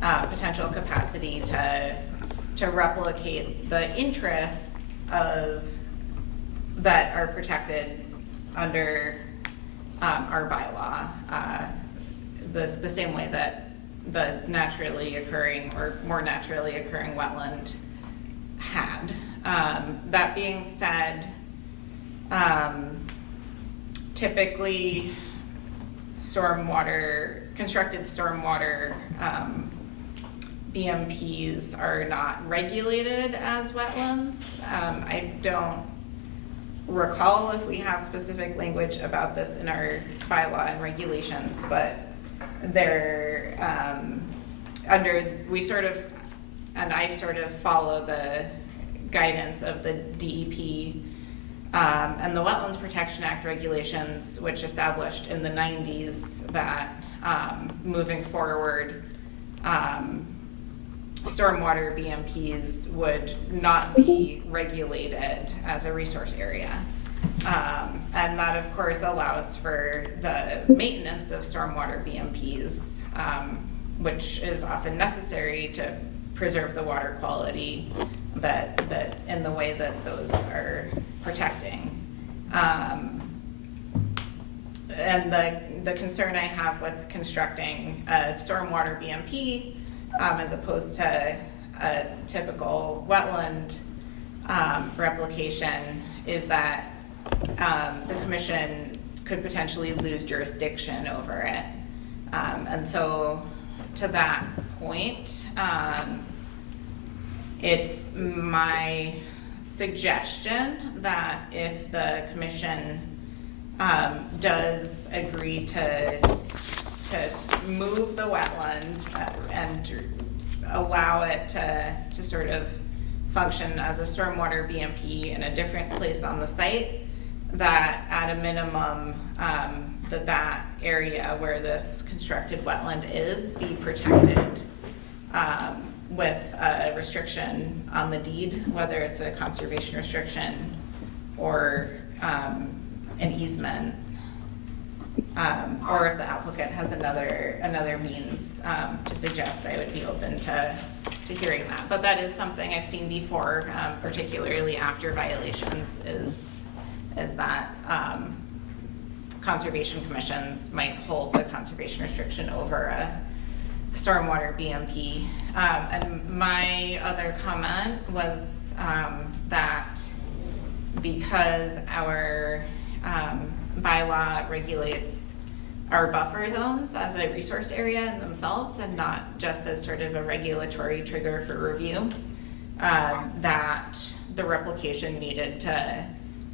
potential capacity to replicate the interests of that are protected under our bylaw, the same way that the naturally occurring or more naturally occurring wetland had. That being said, typically constructed stormwater BMPs are not regulated as wetlands. I don't recall if we have specific language about this in our bylaw and regulations, but they're I sort of follow the guidance of the DEP and the Wetlands Protection Act regulations, which established in the 90s that moving forward, stormwater BMPs would not be regulated as a resource area. And that, of course, allows for the maintenance of stormwater BMPs, which is often necessary to preserve the water quality that in the way that those are protecting. And the concern I have with constructing a stormwater BMP as opposed to a typical wetland replication is that the commission could potentially lose jurisdiction over it. And so to that point, it's my suggestion that if the commission does agree to move the wetland and allow it to sort of function as a stormwater BMP in a different place on the site, that at a minimum that area where this constructed wetland is be protected with a restriction on the deed, whether it's a conservation restriction or an easement, or if the applicant has another means to suggest, I would be open to hearing that. But that is something I've seen before, particularly after violations, is that conservation commissions might hold a conservation restriction over a stormwater BMP. And my other comment was that because our bylaw regulates our buffer zones as a resource area in themselves and not just as sort of a regulatory trigger for review, that the replication needed to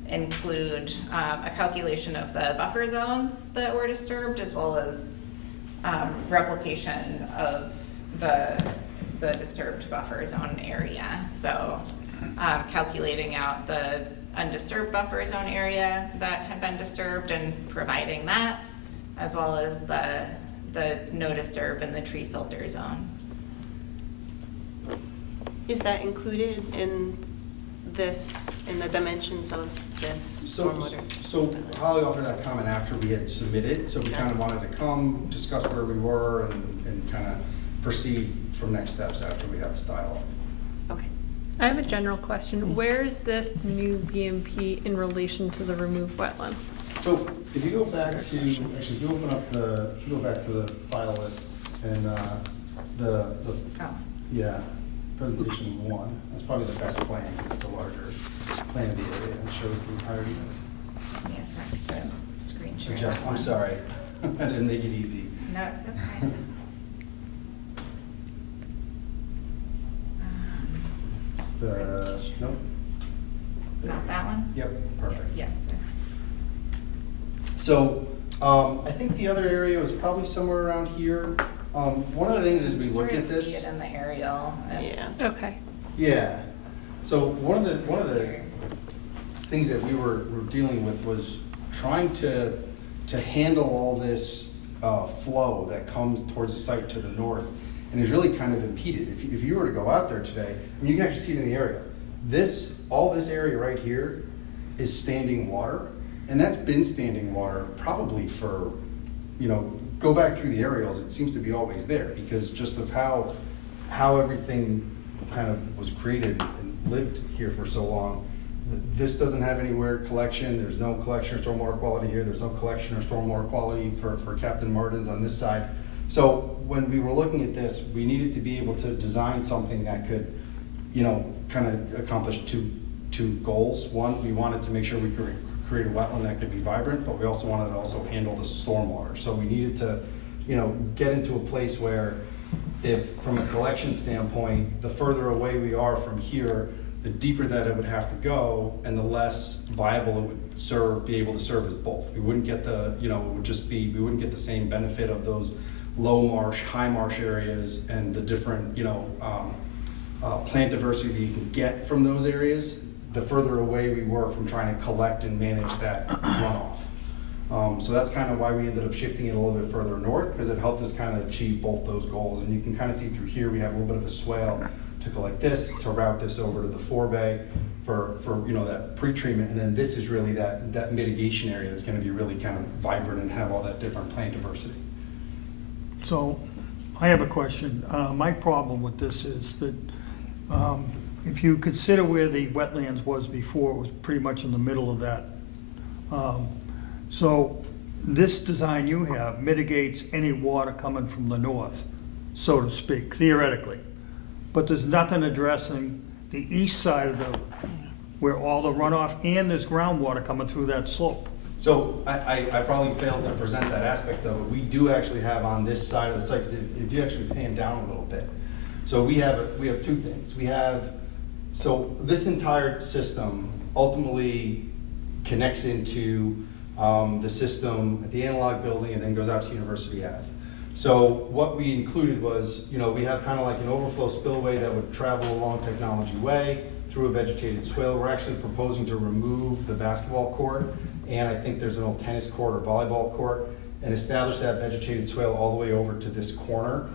include a calculation of the buffer zones that were disturbed, as well as replication of the disturbed buffer zone area. So calculating out the undisturbed buffer zone area that had been disturbed and providing that, as well as the no disturb in the tree filter zone. Is that included in this, in the dimensions of this stormwater? So Holly offered that comment after we had submitted, so we kind of wanted to come, discuss where we were, and kind of proceed from next steps after we had this dialogue. Okay. I have a general question. Where is this new BMP in relation to the removed wetland? So if you go back to, actually, if you open up if you go back to the file list and yeah, presentation 1, that's probably the best plan, because it's a larger plan of the area and shows the entirety. Yes, I have to screen share. Jess, that I'm one. sorry, I didn't make it easy. No, it's okay. It's the, nope, Not that one? yep, perfect. Yes, sir. So, I think the other area was probably somewhere around here. One of the things as we look at Sort of see this. it in the aerial. It's- Okay. Yeah, so one of the things that we were dealing with was trying to handle all this flow that comes towards the site to the north, and is really kind of impeded. If you were to go out there today, and you can actually see it in the area, all this area right here is standing water, and that's been standing water probably for, go back through the aerials, it seems to be always there, because just of how everything kind of was created and lived here for so long. This doesn't have anywhere collection, there's no collection or stormwater quality here, there's no collection or stormwater quality for Captain Martin's on this side. So when we were looking at this, we needed to be able to design something that could, kind of accomplish two goals. One, we wanted to make sure we could create a wetland that could be vibrant, but we also wanted to also handle the stormwater. So we needed to, get into a place where, if from a collection standpoint, the further away we are from here, the deeper that it would have to go, and the less viable it would be able to serve as both. We wouldn't get we wouldn't get the same benefit of those low marsh, high marsh areas, and the different, plant diversity that you can get from those areas, the further away we were from trying to collect and manage that runoff. So that's kind of why we ended up shifting it a little bit further north, because it helped us kind of achieve both those goals. And you can kind of see through here, we have a little bit of a swale to collect this, to route this over to the forebay for that pre-treatment. And then this is really that mitigation area that's going to be really kind of vibrant and have all that different plant diversity. So, I have a question. My problem with this is that if you consider where the wetlands was before, it was pretty much in the middle of that. So this design you have mitigates any water coming from the north, so to speak, theoretically. But there's nothing addressing the east side of where all the runoff and there's groundwater coming through that slope. So I probably failed to present that aspect of it. We do actually have on this side of the site, if you actually pan down a little bit. So we have two things. So this entire system ultimately connects into the system at the analog building and then goes out to University Ave. So what we included was, we have kind of like an overflow spillway that would travel along Technology Way through a vegetated swale. We're actually proposing to remove the basketball court and I think there's an old tennis court or volleyball court, and establish that vegetated swale all the way over to this corner.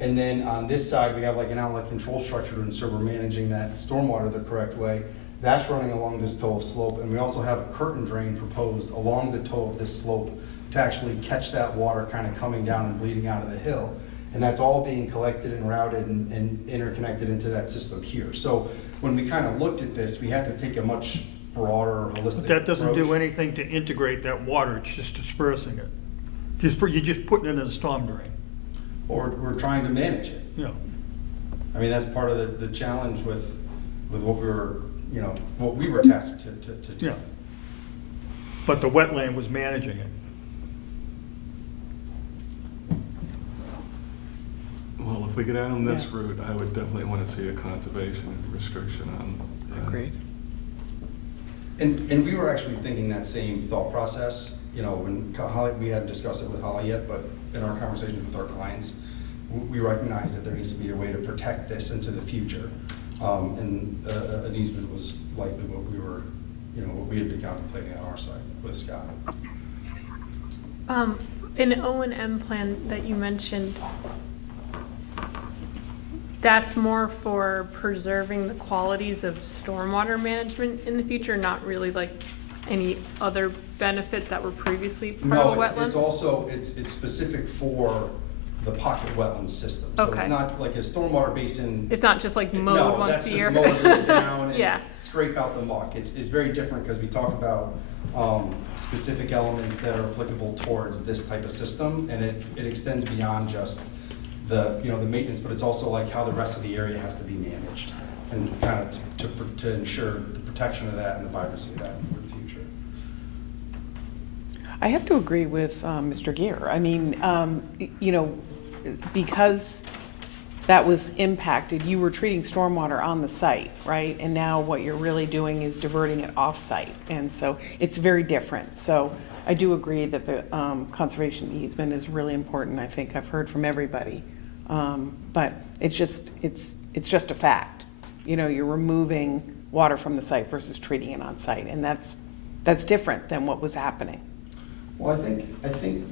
And then on this side, we have like an outlet control structure, and so we're managing that stormwater the correct way. That's running along this toe of slope, and we also have a curtain drain proposed along the toe of this slope to actually catch that water kind of coming down and bleeding out of the hill. And that's all being collected and routed and interconnected into that system here. So when we kind of looked at this, we had to take a much broader, holistic But that doesn't do approach. anything to integrate that water, it's just dispersing it. You're just putting it in a storm drain. Or we're trying to manage it. Yeah. I mean, that's part of the challenge with what we were tasked to do. Yeah. But the wetland was managing it. Well, if we get down this Yeah. route, I would definitely want to see a conservation restriction on that. Agreed. And we were actually thinking that same thought process, when Holly, we hadn't discussed it with Holly yet, but in our conversations with our clients, we recognize that there needs to be a way to protect this into the future. And an easement was likely what we had been contemplating on our side with Scott. An O&M plan that you mentioned, that's more for preserving the qualities of stormwater management in the future, not really like any other benefits that were previously part of a No, wetland? it's also, it's specific for the pocket wetland system. So Okay. it's not like a stormwater basin. It's not just like mowed No, once that's a just year? mow it down Yeah. and scrape out the muck. It's very different because we talk about specific elements that are applicable towards this type of system, and it extends beyond just the maintenance, but it's also like how the rest of the area has to be managed, and kind of to ensure the protection of that and the vibrancy of that for the future. I have to agree with Mr. Gear. I mean, because that was impacted, you were treating stormwater on the site, right? And now what you're really doing is diverting it off-site. And so it's very different. So I do agree that the conservation easement is really important. I think I've heard from everybody. But it's just a fact. You're removing water from the site versus treating it on site. And that's different than what was happening. Well, I think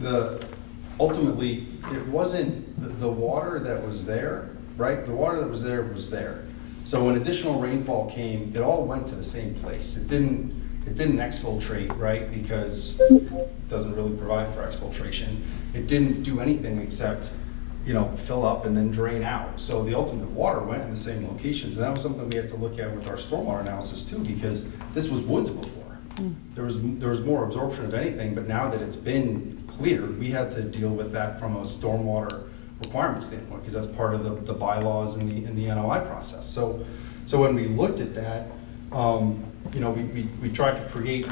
ultimately, it wasn't the water that was there, right? The water that was there was there. So when additional rainfall came, it all went to the same place. It didn't exfiltrate, right? Because it doesn't really provide for exfiltration. It didn't do anything except, fill up and then drain out. So the ultimate water went in the same locations. And that was something we had to look at with our stormwater analysis too, because this was woods before. There was more absorption of anything, but now that it's been cleared, we had to deal with that from a stormwater requirement standpoint, because that's part of the bylaws and the NOI process. So when we looked at that, we tried to create,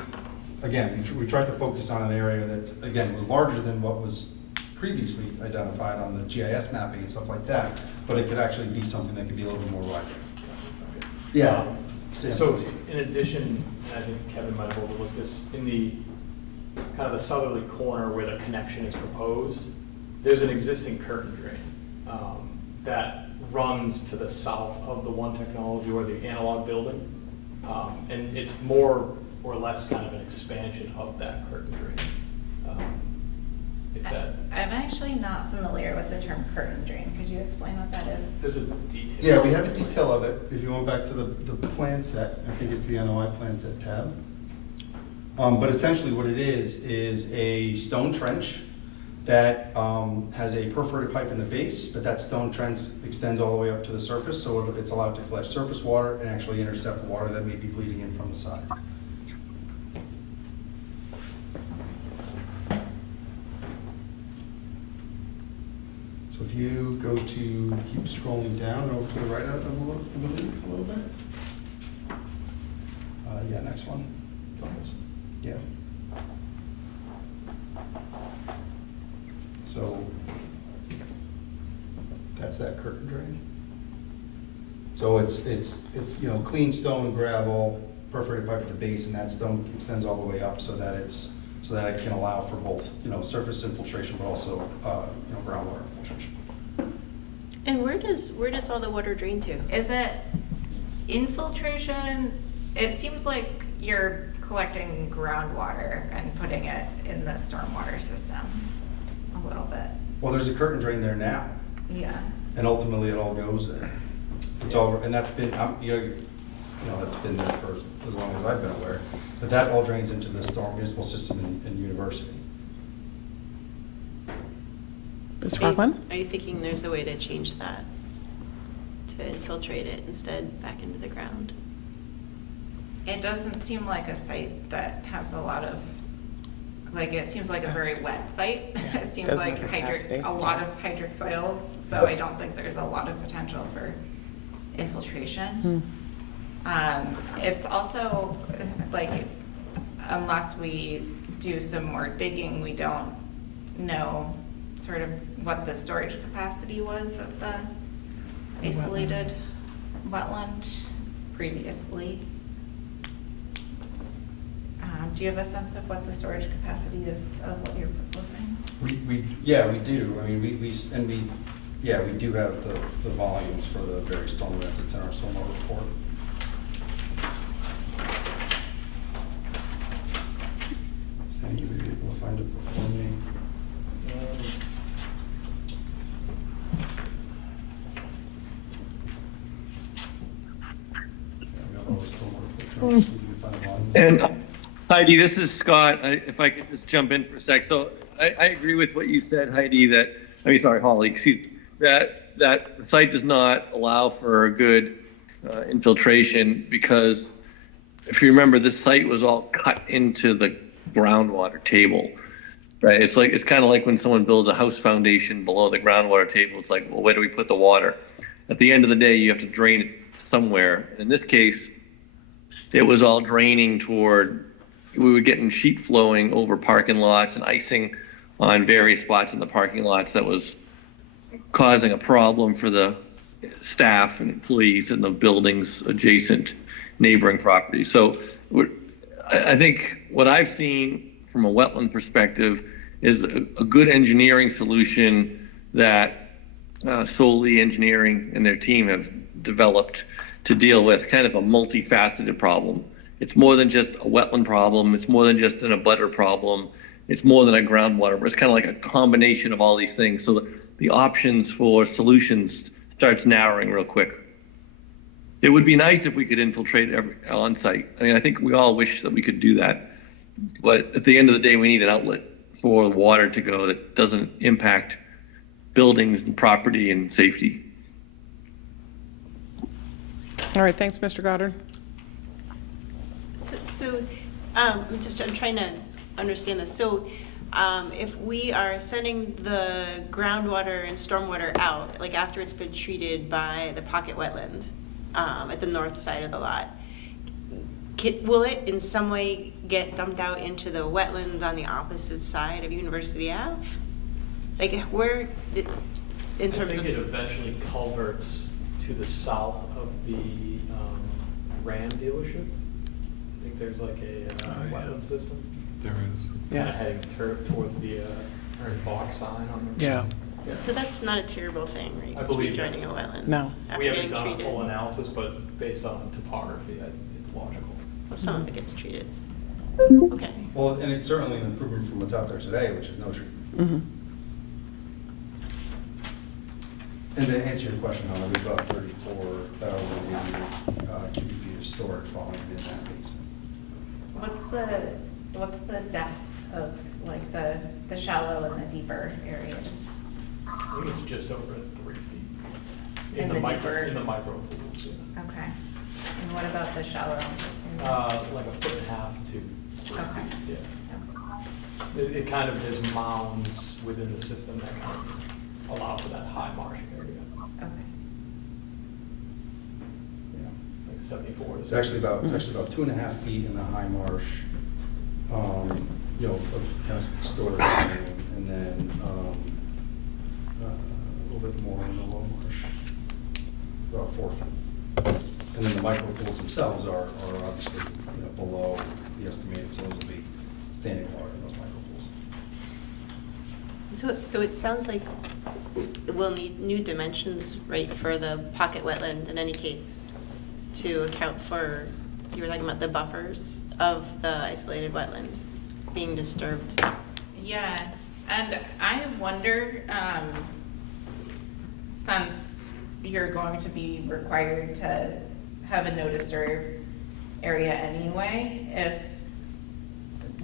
again, we tried to focus on an area that, again, was larger than what was previously identified on the GIS mapping and stuff like that, but it could actually be something that could be a little bit more vibrant. Yeah. So in addition, and I think Kevin might have overlooked this, in the kind of the southerly corner where the connection is proposed, there's an existing curtain drain that runs to the south of the One Technology or the analog building. And it's more or less kind of an expansion of that curtain drain. I'm actually not familiar with the term curtain drain. Could you explain what that is? There's a detail. Yeah, we have a detail of it. If you went back to the plan set, I think it's the NOI plan set tab. But essentially what it is a stone trench that has a perforated pipe in the base, but that stone trench extends all the way up to the surface, so it's allowed to collect surface water and actually intercept water that may be bleeding in from the side. So if you go to, keep scrolling down and over to the right of the balloon a little bit. Yeah, next one. It's almost, yeah. So that's that curtain drain. So it's clean stone, gravel, perforated pipe at the base, and that stone extends all the way up so that it can allow for both, surface infiltration, but also, groundwater infiltration. And where does all the water drain to? Is it infiltration? It seems like you're collecting groundwater and putting it in the stormwater system a little bit. Well, there's a curtain drain there now, Yeah. and ultimately it all goes there. It's all, and that's been, that's been there for as long as I've been aware, but that all drains into the storm municipal system in University. Ms. Are you- Rockland? Are you thinking there's a way to change that? To infiltrate it instead back into the ground? It doesn't seem like a site that has a lot of, like, it seems like a very wet site. It seems Doesn't like have capacity. a lot of hydric soils, so I don't think there's a lot of potential for infiltration. It's also, like, unless we do some more digging, we don't know sort of what the storage capacity was of the isolated wetland previously. Do you have a sense of what the storage capacity is of what you're proposing? We do. I mean, we do have the volumes for the various storm events. It's in our stormwater report. Sandy, you may be able to find it before me. We got all the stormwater filters. We can find the volumes. And Heidi, this is Scott. If I could just jump in for a sec. So I agree with what you said, Heidi, Holly, excuse me, that the site does not allow for a good infiltration because if you remember, this site was all cut into the groundwater table, right? It's kind of like when someone builds a house foundation below the groundwater table. It's like, well, where do we put the water? At the end of the day, you have to drain it somewhere. In this case, it was all draining toward, we were getting sheet flowing over parking lots and icing on various spots in the parking lots that was causing a problem for the staff and employees in the buildings adjacent neighboring properties. So I think what I've seen from a wetland perspective is a good engineering solution that Solely Engineering and their team have developed to deal with kind of a multifaceted problem. It's more than just a wetland problem. It's more than just an abutter problem. It's more than a groundwater. It's kind of like a combination of all these things. So the options for solutions starts narrowing real quick. It would be nice if we could infiltrate on site. I mean, I think we all wish that we could do that. But at the end of the day, we need an outlet for water to go that doesn't impact buildings and property and safety. All right, thanks, Mr. Goddard. I'm trying to understand this. So, if we are sending the groundwater and stormwater out, like after it's been treated by the pocket wetland, at the north side of the lot, will it in some way get dumped out into the wetland on the opposite side of University Ave? Like where, in terms of? I think it eventually culverts to the south of the Ram dealership. I think there's like a wetland system. There is. Kind of heading towards the current box sign on the. Yeah. So that's not a terrible thing, right? I It's believe rejoining a that's- wetland. No. After We haven't getting done a treated. full analysis, but based on topography, it's logical. Well, some of it gets treated. Okay. Well, and it's certainly an improvement from what's out there today, which is no treatment. Mm-hmm. And to answer your question, Hannah, we've got 34,000 cubic feet of storage falling in that basin. What's the depth of like the shallow and the deeper areas? I think it's just over 3 feet. In the deeper- In the micro pools, yeah. Okay. And what about the shallow? Like 1.5 to 3 Okay. feet, yeah. It kind of, there's mounds within the system that kind of allow for that high marsh area, Okay. Yeah. like 74 to. It's actually about 2.5 feet in the high marsh, of kind of storage, and then a little bit more in the low marsh, about 4 feet. And then the micro pools themselves are obviously below the estimated, so those will be standing water in those micro pools. So it sounds like we'll need new dimensions, right, for the pocket wetland in any case to account for you were talking about the buffers of the isolated wetlands being disturbed. Yeah, and I wonder, since you're going to be required to have a no disturb area anyway, if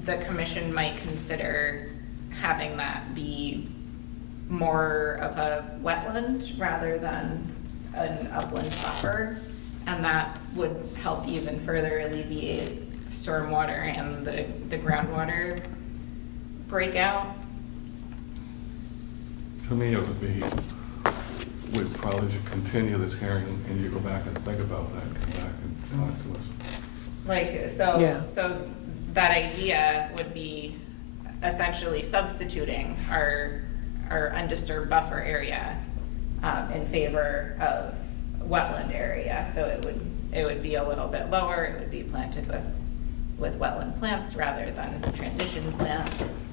the commission might consider having that be more of a wetland rather than an upland buffer, and that would help even further alleviate stormwater and the groundwater breakout. To me, it would be, we'd probably should continue this hearing and you go back and think about that, come back and talk to us. Like, so, Yeah. so that idea would be essentially substituting our undisturbed buffer area in favor of wetland area. So it would be a little bit lower, it would be planted with wetland plants rather than transition plants.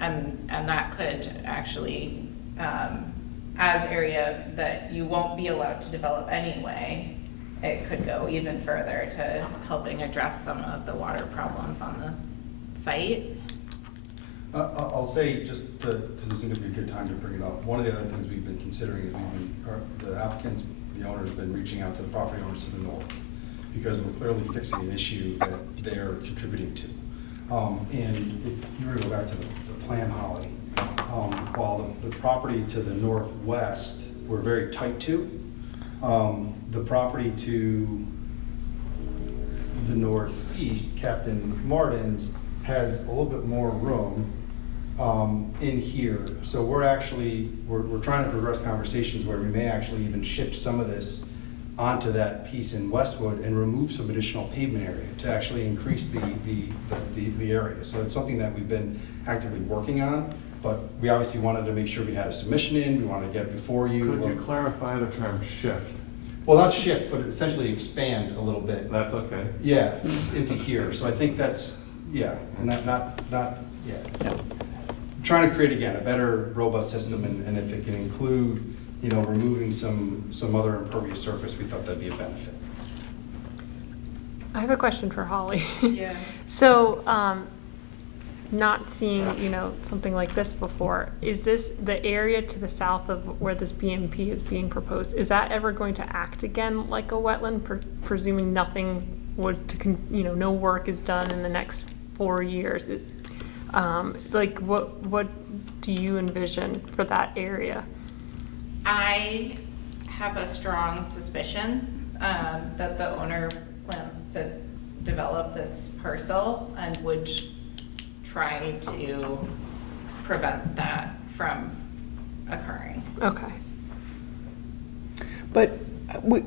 And that could actually, as area that you won't be allowed to develop anyway, it could go even further to helping address some of the water problems on the site. I'll say, just because this is going to be a good time to bring it up, one of the other things we've been considering is the applicants, the owner's been reaching out to the property owners to the north, because we're clearly fixing an issue that they're contributing to. And if you were to go back to the plan, Holly, while the property to the northwest, we're very tight to, the property to the northeast, Captain Martin's, has a little bit more room in here. So we're trying to progress conversations where we may actually even shift some of this onto that piece in Westwood and remove some additional pavement area to actually increase the area. So it's something that we've been actively working on, but we obviously wanted to make sure we had a submission in, we wanted to get it before you. Could you clarify the term shift? Well, not shift, but essentially expand a little bit. That's okay. Yeah, into here. So I think that's, yeah, not, yeah. Trying to create, again, a better, robust system, and if it can include, removing some other impervious surface, we thought that'd be a benefit. I have a question for Holly. Yeah. So, not seeing, something like this before, is this the area to the south of where this BMP is being proposed? Is that ever going to act again like a wetland, presuming nothing no work is done in the next 4 years? What do you envision for that area? I have a strong suspicion that the owner plans to develop this parcel and would try to prevent that from occurring. Okay. But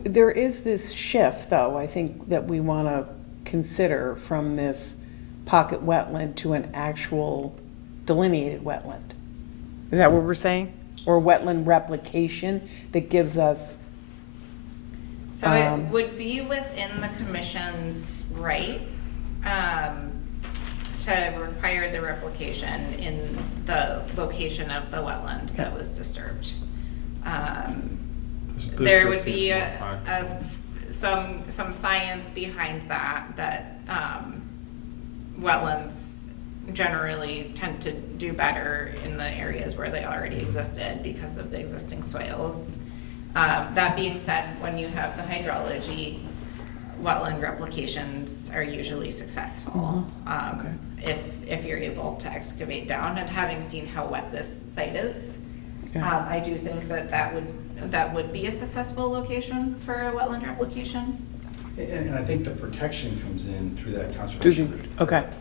there is this shift, though, I think, that we want to consider from this pocket wetland to an actual delineated wetland. Is that what we're saying? Or wetland replication that gives us... So it would be within the commission's right to require the replication in the location of the wetland that was disturbed. There would be some science behind that wetlands generally tend to do better in the areas where they already existed because of the existing soils. That being said, when you have the hydrology, wetland replications are usually successful. If you're able to excavate down, and having seen how wet this site is, I do think that would be a successful location for a wetland replication. And I think the protection comes in through that conservation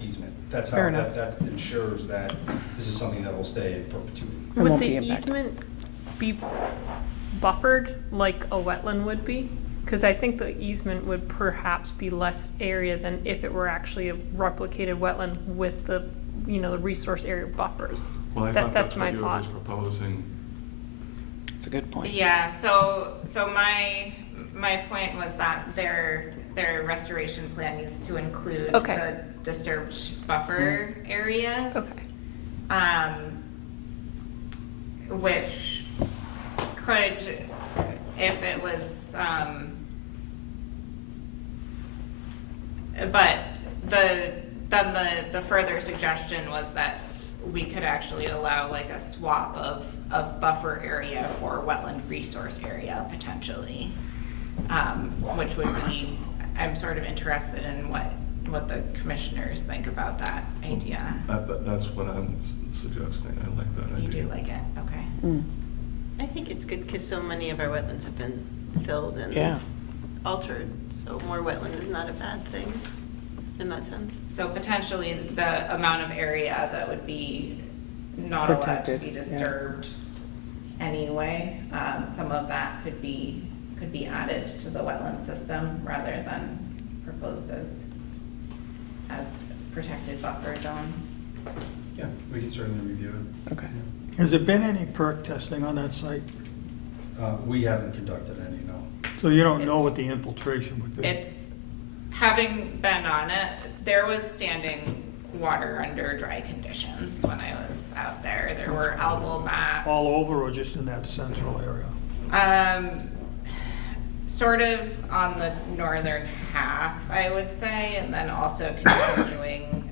easement. That's how that ensures that this is something that will stay in perpetuity. Would the easement be buffered like a wetland would be? Because I think the easement would perhaps be less area than if it were actually a replicated wetland with the, the resource area buffers. Well, I thought that's my what you were just proposing. That's a good point. Yeah, so my point was that their restoration plan needs to include the disturbed buffer areas. Which could, if it was but the further suggestion was that we could actually allow like a swap of buffer area for wetland resource area potentially, which would be, I'm sort of interested in what the commissioners think about that idea. That's what I'm suggesting. I like that idea. You do like it, okay. I think it's good because so many of our wetlands have been filled and Yeah. altered, so more wetland is not a bad thing in that sense. So potentially the amount of area that would be not allowed to Protected, be yeah. disturbed anyway, some of that could be added to the wetland system rather than proposed as protected buffer zone. Yeah, we can certainly review it. Okay. Has there been any perk testing on that site? We haven't conducted any, no. So you don't know what the infiltration would be? It's, having been on it, there was standing water under dry conditions when I was out there. There were algal mats. All over or just in that central area? Sort of on the northern half, I would say, and then also continuing,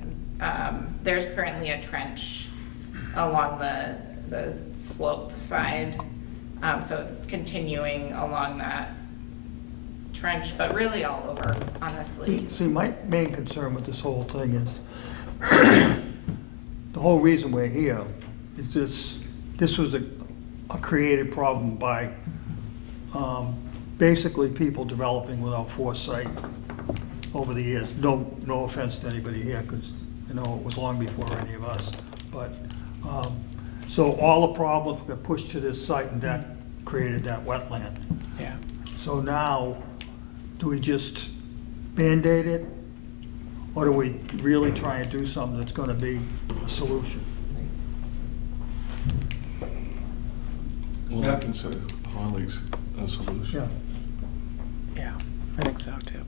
there's currently a trench along the slope side, so continuing along that trench, but really all over, honestly. See, my main concern with this whole thing is, the whole reason we're here is this was a created problem by, basically people developing without foresight over the years. No offense to anybody here, because, you know, it was long before any of us. But, so all the problems got pushed to this site and that created that wetland. Yeah. So now, do we just Band-Aid it? Or do we really try and do something that's gonna be a solution? Well, I consider Holly's a solution. Yeah, I think so too.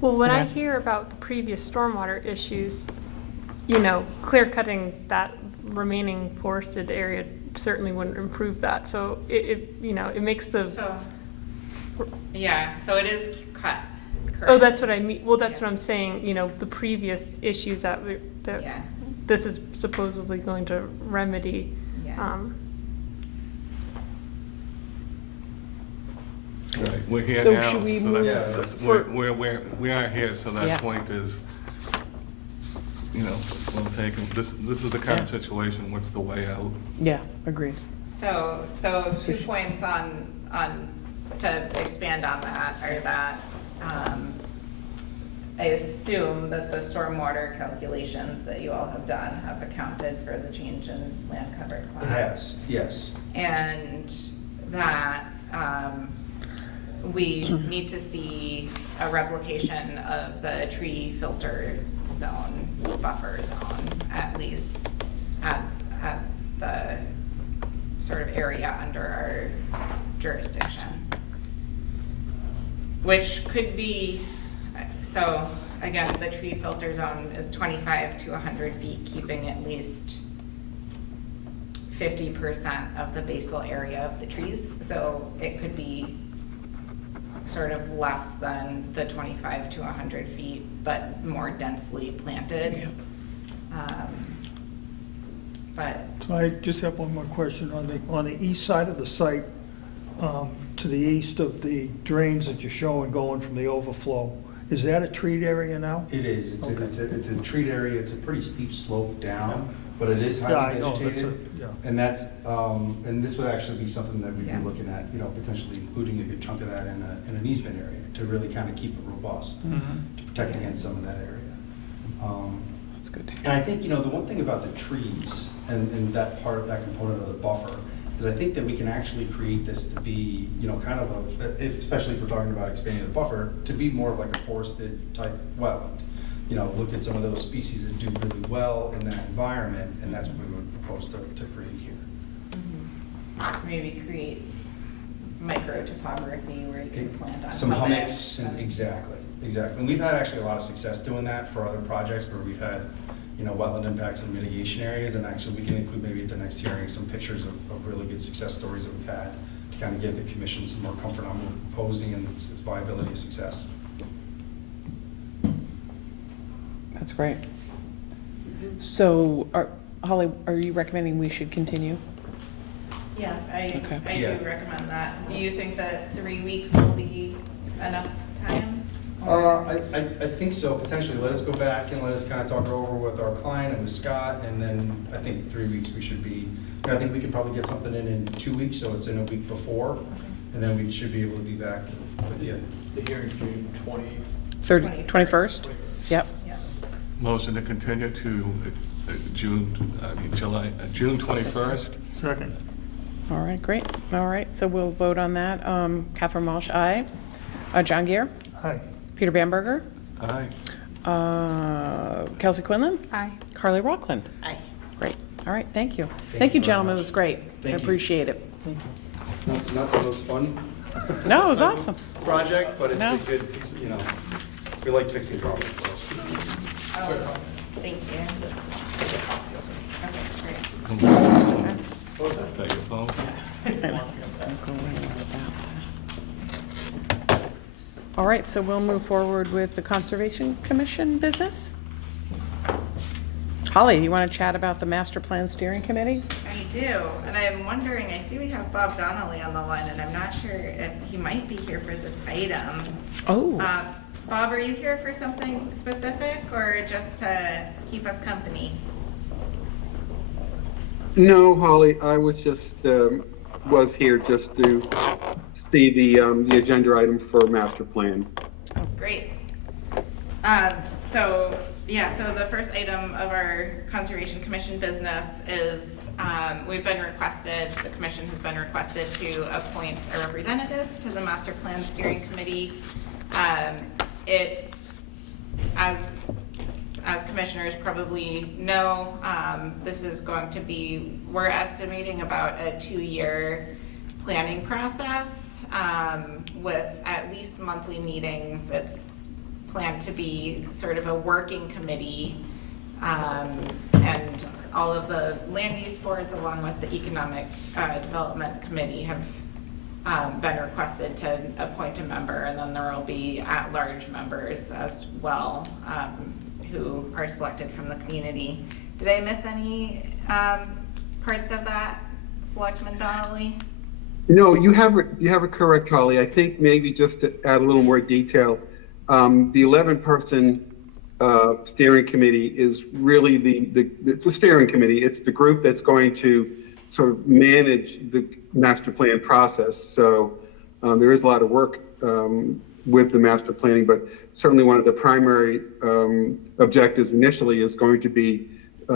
Well, when I Yeah. hear about the previous stormwater issues, you know, clear cutting that remaining forested area certainly wouldn't improve that. So it you know, it makes the, So, yeah, so it is cut. oh, that's what I mean. Well, that's what I'm saying, you know, the previous issues that Yeah. this is supposedly going to remedy. Yeah. Right, we're here So now, should we so move that's, for- we are here, so Yeah. that point is, you know, well taken. This is the current Yeah. situation, what's the way out? Yeah, agreed. So 2 points on, to expand on that are that, I assume that the stormwater calculations that you all have done have accounted for the change in land cover class. It has, yes. And that, we need to see a replication of the tree filter zone, buffer zone, at least as the sort of area under our jurisdiction. Which could be, so again, the tree filter zone is 25 to 100 feet, keeping at least 50% of the basal area of the trees. So it could be sort of less than the 25 to 100 feet, but more densely planted. But So I just have one more question. On the east side of the site, to the east of the drains that you're showing going from the overflow, is that a treat area now? It is, Okay. it's a treat area, it's a pretty steep slope down, but it is Yeah, highly I know, that's vegetated. yeah. And that's, and this would actually be something that we'd Yeah. be looking at, you know, potentially including a good chunk of that in an easement area to really kind of keep it robust, to protect against some of that area. That's good. And I think, you know, the one thing about the trees and that part, that component of the buffer, is I think that we can actually create this to be, you know, kind of especially if we're talking about expanding the buffer, to be more of like a forested type wetland. You know, look at some of those species that do really well in that environment, and that's what we would propose to create here. maybe create micro topography where you can plant on Some hummocks, and and exactly. And we've had actually a lot of success doing that for other projects where we've had, you know, wetland impacts and mitigation areas, and actually we can include maybe at the next hearing some pictures of really good success stories that we've had to kind of give the commission some more comfort on what we're proposing and its viability and success. That's great. So, Holly, are you recommending we should continue? Yeah, Okay. I Yeah. do recommend that. Do you think that 3 weeks will be enough time? I think so, potentially. Let us go back and let us kind of talk it over with our client and with Scott, and then I think 3 weeks we should be, I think we could probably get something in 2 weeks, so it's in a week before, and then we should be able to be back with you. The hearing's June 21st? Yep. Yeah. Motion to continue to June 21st. Second. All right, great. All right, so we'll vote on that. Catherine Walsh, aye. John Gier, Aye. Peter Bamberger, Aye. Kelsey Quinlan, Aye. Carly Rockland. Aye. Great. All right, thank you. Thank Thank you you, very gentlemen. It much. was great. Thank I you. appreciate it. Not the most fun No, it was awesome. project, but it's No. a good, we like fixing problems, so. Thank you. Okay, great. Take your phone. All right, so we'll move forward with the Conservation Commission business. Holly, you want to chat about the Master Plan Steering Committee? I do, and I'm wondering, I see we have Bob Donnelly on the line, and I'm not sure if he might be here for this item. Oh, Bob, are you here for something specific, or just to keep us company? No, Holly, I was just, was here just to see the agenda item for master plan. Great. So the first item of our Conservation Commission business is, the commission has been requested to appoint a representative to the Master Plan Steering Committee. As commissioners probably know, this is going to be, we're estimating about a 2-year planning process with at least monthly meetings. It's planned to be sort of a working committee, and all of the land use boards along with the Economic Development Committee have been requested to appoint a member, and then there will be at-large members as well who are selected from the community. Did I miss any parts of that, Selectman Donnelly? No, you have it correct, Holly. I think maybe just to add a little more detail, the 11-person steering committee is really it's a steering committee. It's the group that's going to sort of manage the master plan process. So there is a lot of work with the master planning, but certainly one of the primary objectives initially is going to be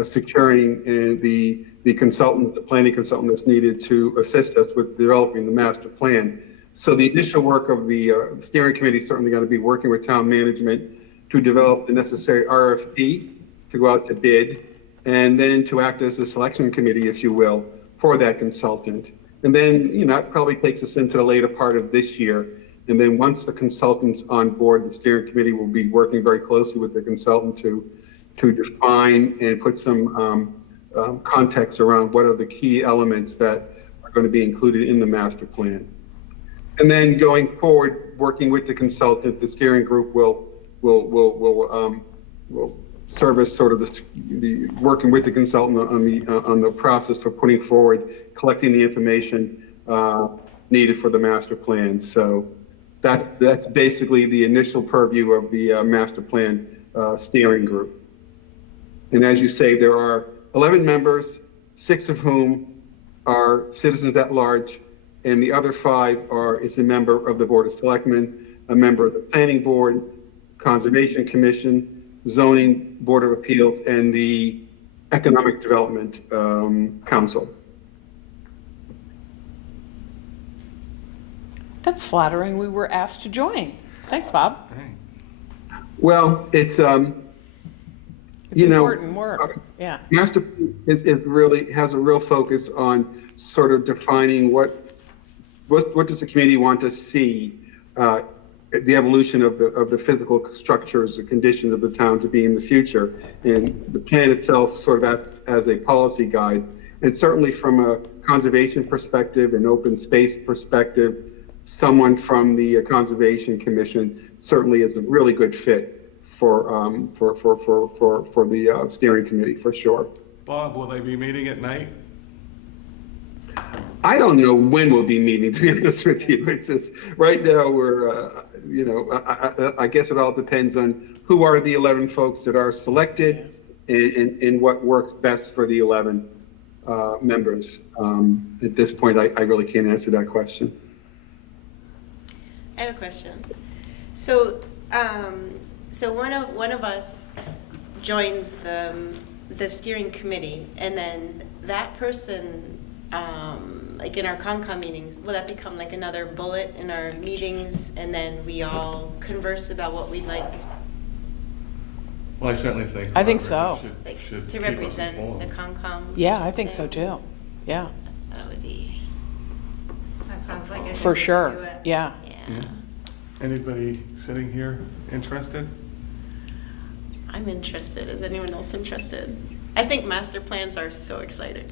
securing the consultant, the planning consultant that's needed to assist us with developing the master plan. So the initial work of the steering committee is certainly going to be working with town management to develop the necessary RFP to go out to bid, and then to act as the selection committee, if you will, for that consultant. And then, it probably takes us into the later part of this year. And then once the consultant's on board, the steering committee will be working very closely with the consultant to define and put some context around what are the key elements that are going to be included in the master plan. And then going forward, working with the consultant, the steering group will service sort of the working with the consultant on the process for putting forward, collecting the information needed for the master plan. So that's basically the initial purview of the master plan steering group. And as you say, there are 11 members, 6 of whom are citizens at large, and the other 5 is a member of the Board of Selectmen, a member of the Planning Board, Conservation Commission, Zoning Board of Appeals, and the Economic Development Council. that's flattering. We were asked to join. Thanks, Bob. Well, it's Important work. Yeah. Master is really has a real focus on sort of defining what does the community want to see the evolution of the physical structures, the conditions of the town to be in the future, and the plan itself sort of acts as a policy guide. And certainly from a conservation perspective and open space perspective, someone from the Conservation Commission certainly is a really good fit the steering committee, for sure. Bob, will they be meeting at night? I don't know when we'll be meeting, to be honest with you. It's just, right now, we're, I guess it all depends on who are the 11 folks that are selected and what works best for the 11 members. At this point, I really can't answer that question. I have a question. So, so one of us joins the steering committee, and then that person, like in our Concom meetings, will that become like another bullet in our meetings, and then we all converse about what we'd like, Well, I certainly think. I think Robert so. like should to keep us represent informed. the Concom? Yeah, I think so thing? too. Yeah, That would be, That sounds like a for good way to sure. do it. Yeah. yeah. Anybody sitting here interested? I'm interested. Is anyone else interested? I think master plans are so exciting.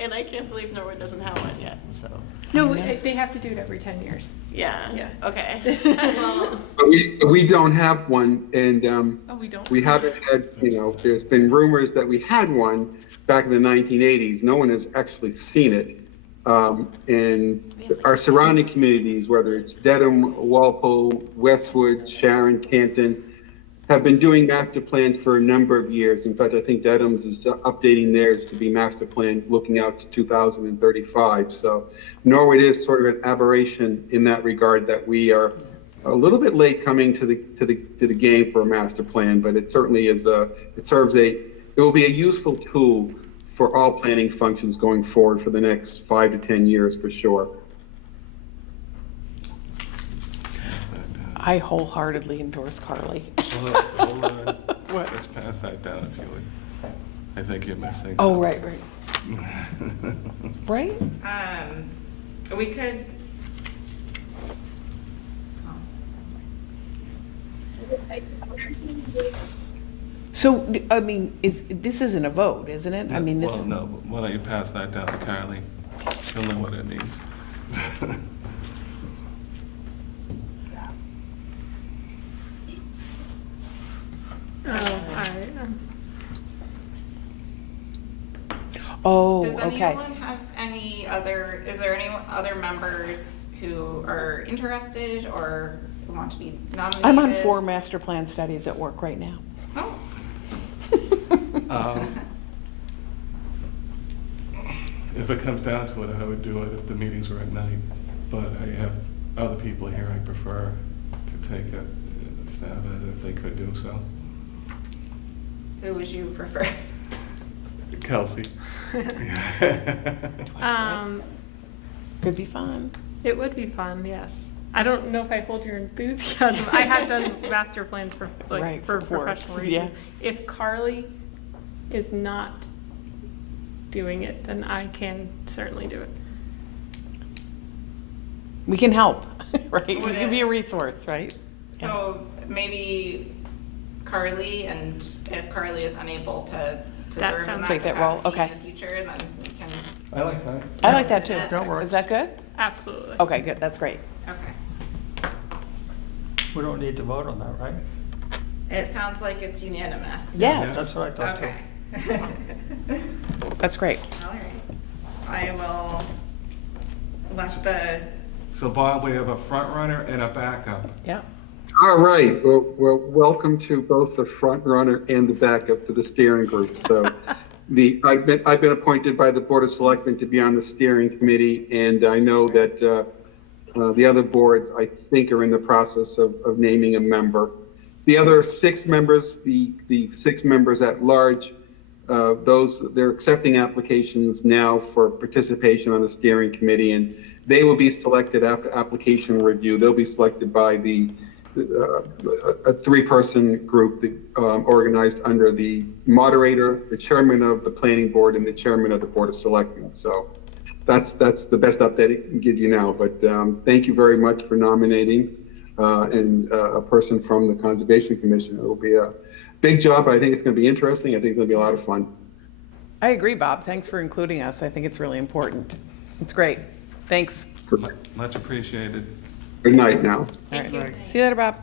And I can't believe Norwood doesn't have one yet, so, No, they have to do it every 10 years. yeah. Yeah. Okay. Well, But we don't have one, and Oh, we don't? we haven't had, there's been rumors that we had one back in the 1980s. No one has actually seen it. And our surrounding communities, whether it's Dedham, Walpole, Westwood, Sharon, Canton, have been doing master plans for a number of years. In fact, I think Dedham's is updating theirs to be master plan looking out to 2035. So Norwood is sort of an aberration in that regard, that we are a little bit late coming to the game for a master plan, but it certainly is it will be a useful tool for all planning functions going forward for the next 5 to 10 years for sure. I wholeheartedly endorse Carly. Hold on. Let's pass that down if you would. I think you're missing. Oh, right. Right? We could. So, I mean, this isn't a vote, isn't it? I mean, this. Well, no, but why don't you pass that down to Carly? She'll know what it means. Oh, all right. Oh, Does okay. anyone have is there any other members who are interested or who want to be nominated? I'm on 4 master plan studies at work right now. Oh, If it comes down to it, I would do it if the meetings were at night, but I have other people here I prefer to take a stab at it if they could do so. who would you prefer? Kelsey. Could be fun. It would be fun, yes. I don't know if I hold your enthusiasm. I have done master plans for Right, for for work, professional yeah. reasons. If Carly is not doing it, then I can certainly do it. We can help, right? We Would can be it- a resource, right? So maybe Carly, and if Carly is unable to That serve in sounds- that Take that role, capacity okay. in the future, then we can, I like that. I like that too. That works. Is that good? Absolutely. Okay, good. That's great. okay. We don't need to vote on that, right? It sounds like it's unanimous. Yes. That's what I thought too. Okay. That's great. All right. I will let the, So Bob, we have a front runner and a backup. Yeah. All right, well, welcome to both the front runner and the backup to the steering group. So I've been appointed by the Board of Selectmen to be on the steering committee, and I know that the other boards, I think, are in the process of naming a member. The other 6 members, the 6 members at large, they're accepting applications now for participation on the steering committee, and they will be selected after application review. They'll be selected by a 3-person group that, organized under the moderator, the chairman of the planning board, and the chairman of the Board of Selectmen. So that's the best update I can give you now. But thank you very much for nominating and a person from the Conservation Commission. It will be a big job. I think it's going to be interesting. I think it's going to be a lot of fun. I agree, Bob. Thanks for including us. I think it's really important. It's great. Thanks. Much appreciated. Good night now. All right. See you later, Bob.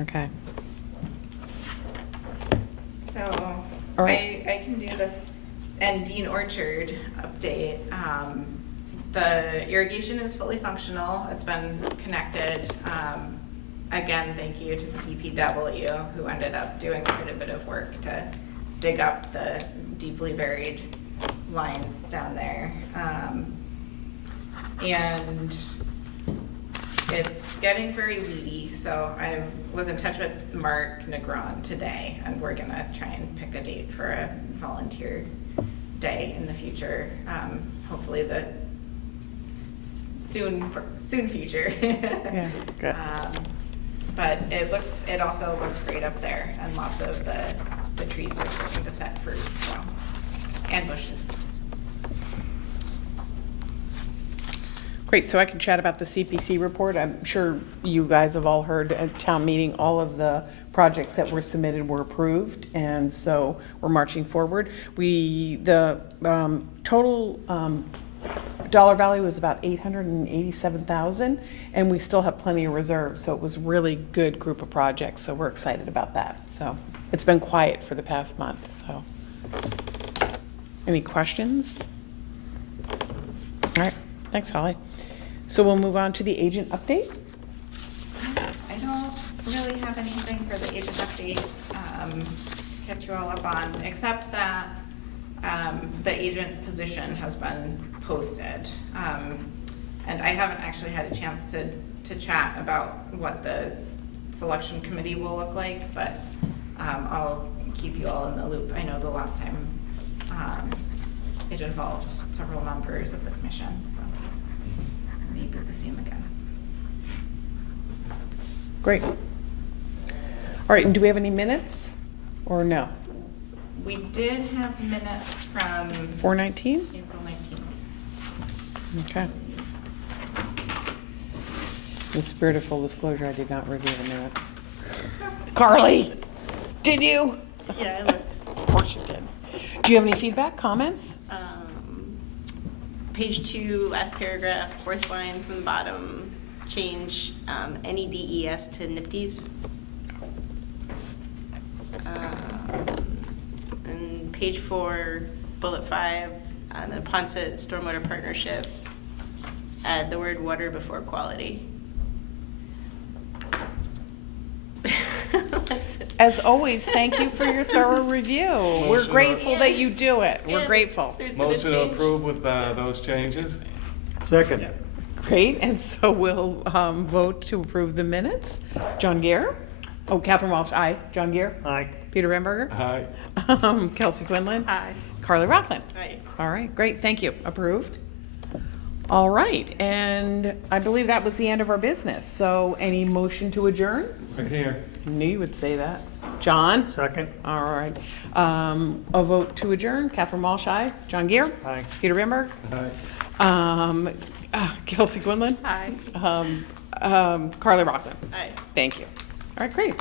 Okay. So, All right. I can do this, and Dean Orchard update. The irrigation is fully functional, it's been connected. Again, thank you to the DPW, who ended up doing quite a bit of work to dig up the deeply buried lines down there. And it's getting very weedy, so I was in touch with Mark Negron today, and we're gonna try and pick a date for a volunteer day in the future. Hopefully the soon future. Yeah, good. But it also looks great up there, and lots of the trees are starting to set fruit, so, and bushes. Great, so I can chat about the CPC report. I'm sure you guys have all heard at town meeting, all of the projects that were submitted were approved, and so we're marching forward. The total dollar value was about $887,000, and we still have plenty of reserves, so it was a really good group of projects, so we're excited about that. So it's been quiet for the past month, so. Any questions? All right, thanks, Holly. So we'll move on to the agent update. I don't really have anything for the agent update, catch you all up on, except that the agent position has been posted. And I haven't actually had a chance to chat about what the selection committee will look like, but I'll keep you all in the loop. I know the last time it involved several members of the commission, so maybe the same again. Great. All right, and do we have any minutes or no? We did have minutes from 4/19? April 19th. Okay. In the spirit of full disclosure, I did not review the minutes. Carly, did you? Yeah, I looked. Of course you did. Do you have any feedback, comments? Page 2, last paragraph, fourth line from the bottom, change NEDES to NIPDES. And page 4, bullet 5, the Ponset Stormwater Partnership, add the word water before quality. That's it. As always, thank you for your thorough review. We're Motion grateful that you do it. We're And grateful. there's been a Motion to change. approve with those changes? Second. Great, and so we'll vote to approve the minutes. John Gere? Oh, Catherine Walsh, aye. John Gere? Aye. Peter Ramberger? Aye. Kelsey Quinlan? Aye. Carly Rockland? Right. All right, great, thank you. Approved. All right, and I believe that was the end of our business. So any motion to adjourn? Right here. I knew you would say that. John? Second. All right. A vote to adjourn. Catherine Walsh, aye. John Gere? Aye. Peter Ramberg? Aye. Kelsey Quinlan? Aye. Carly Rockland? Aye. Thank you. All right, great.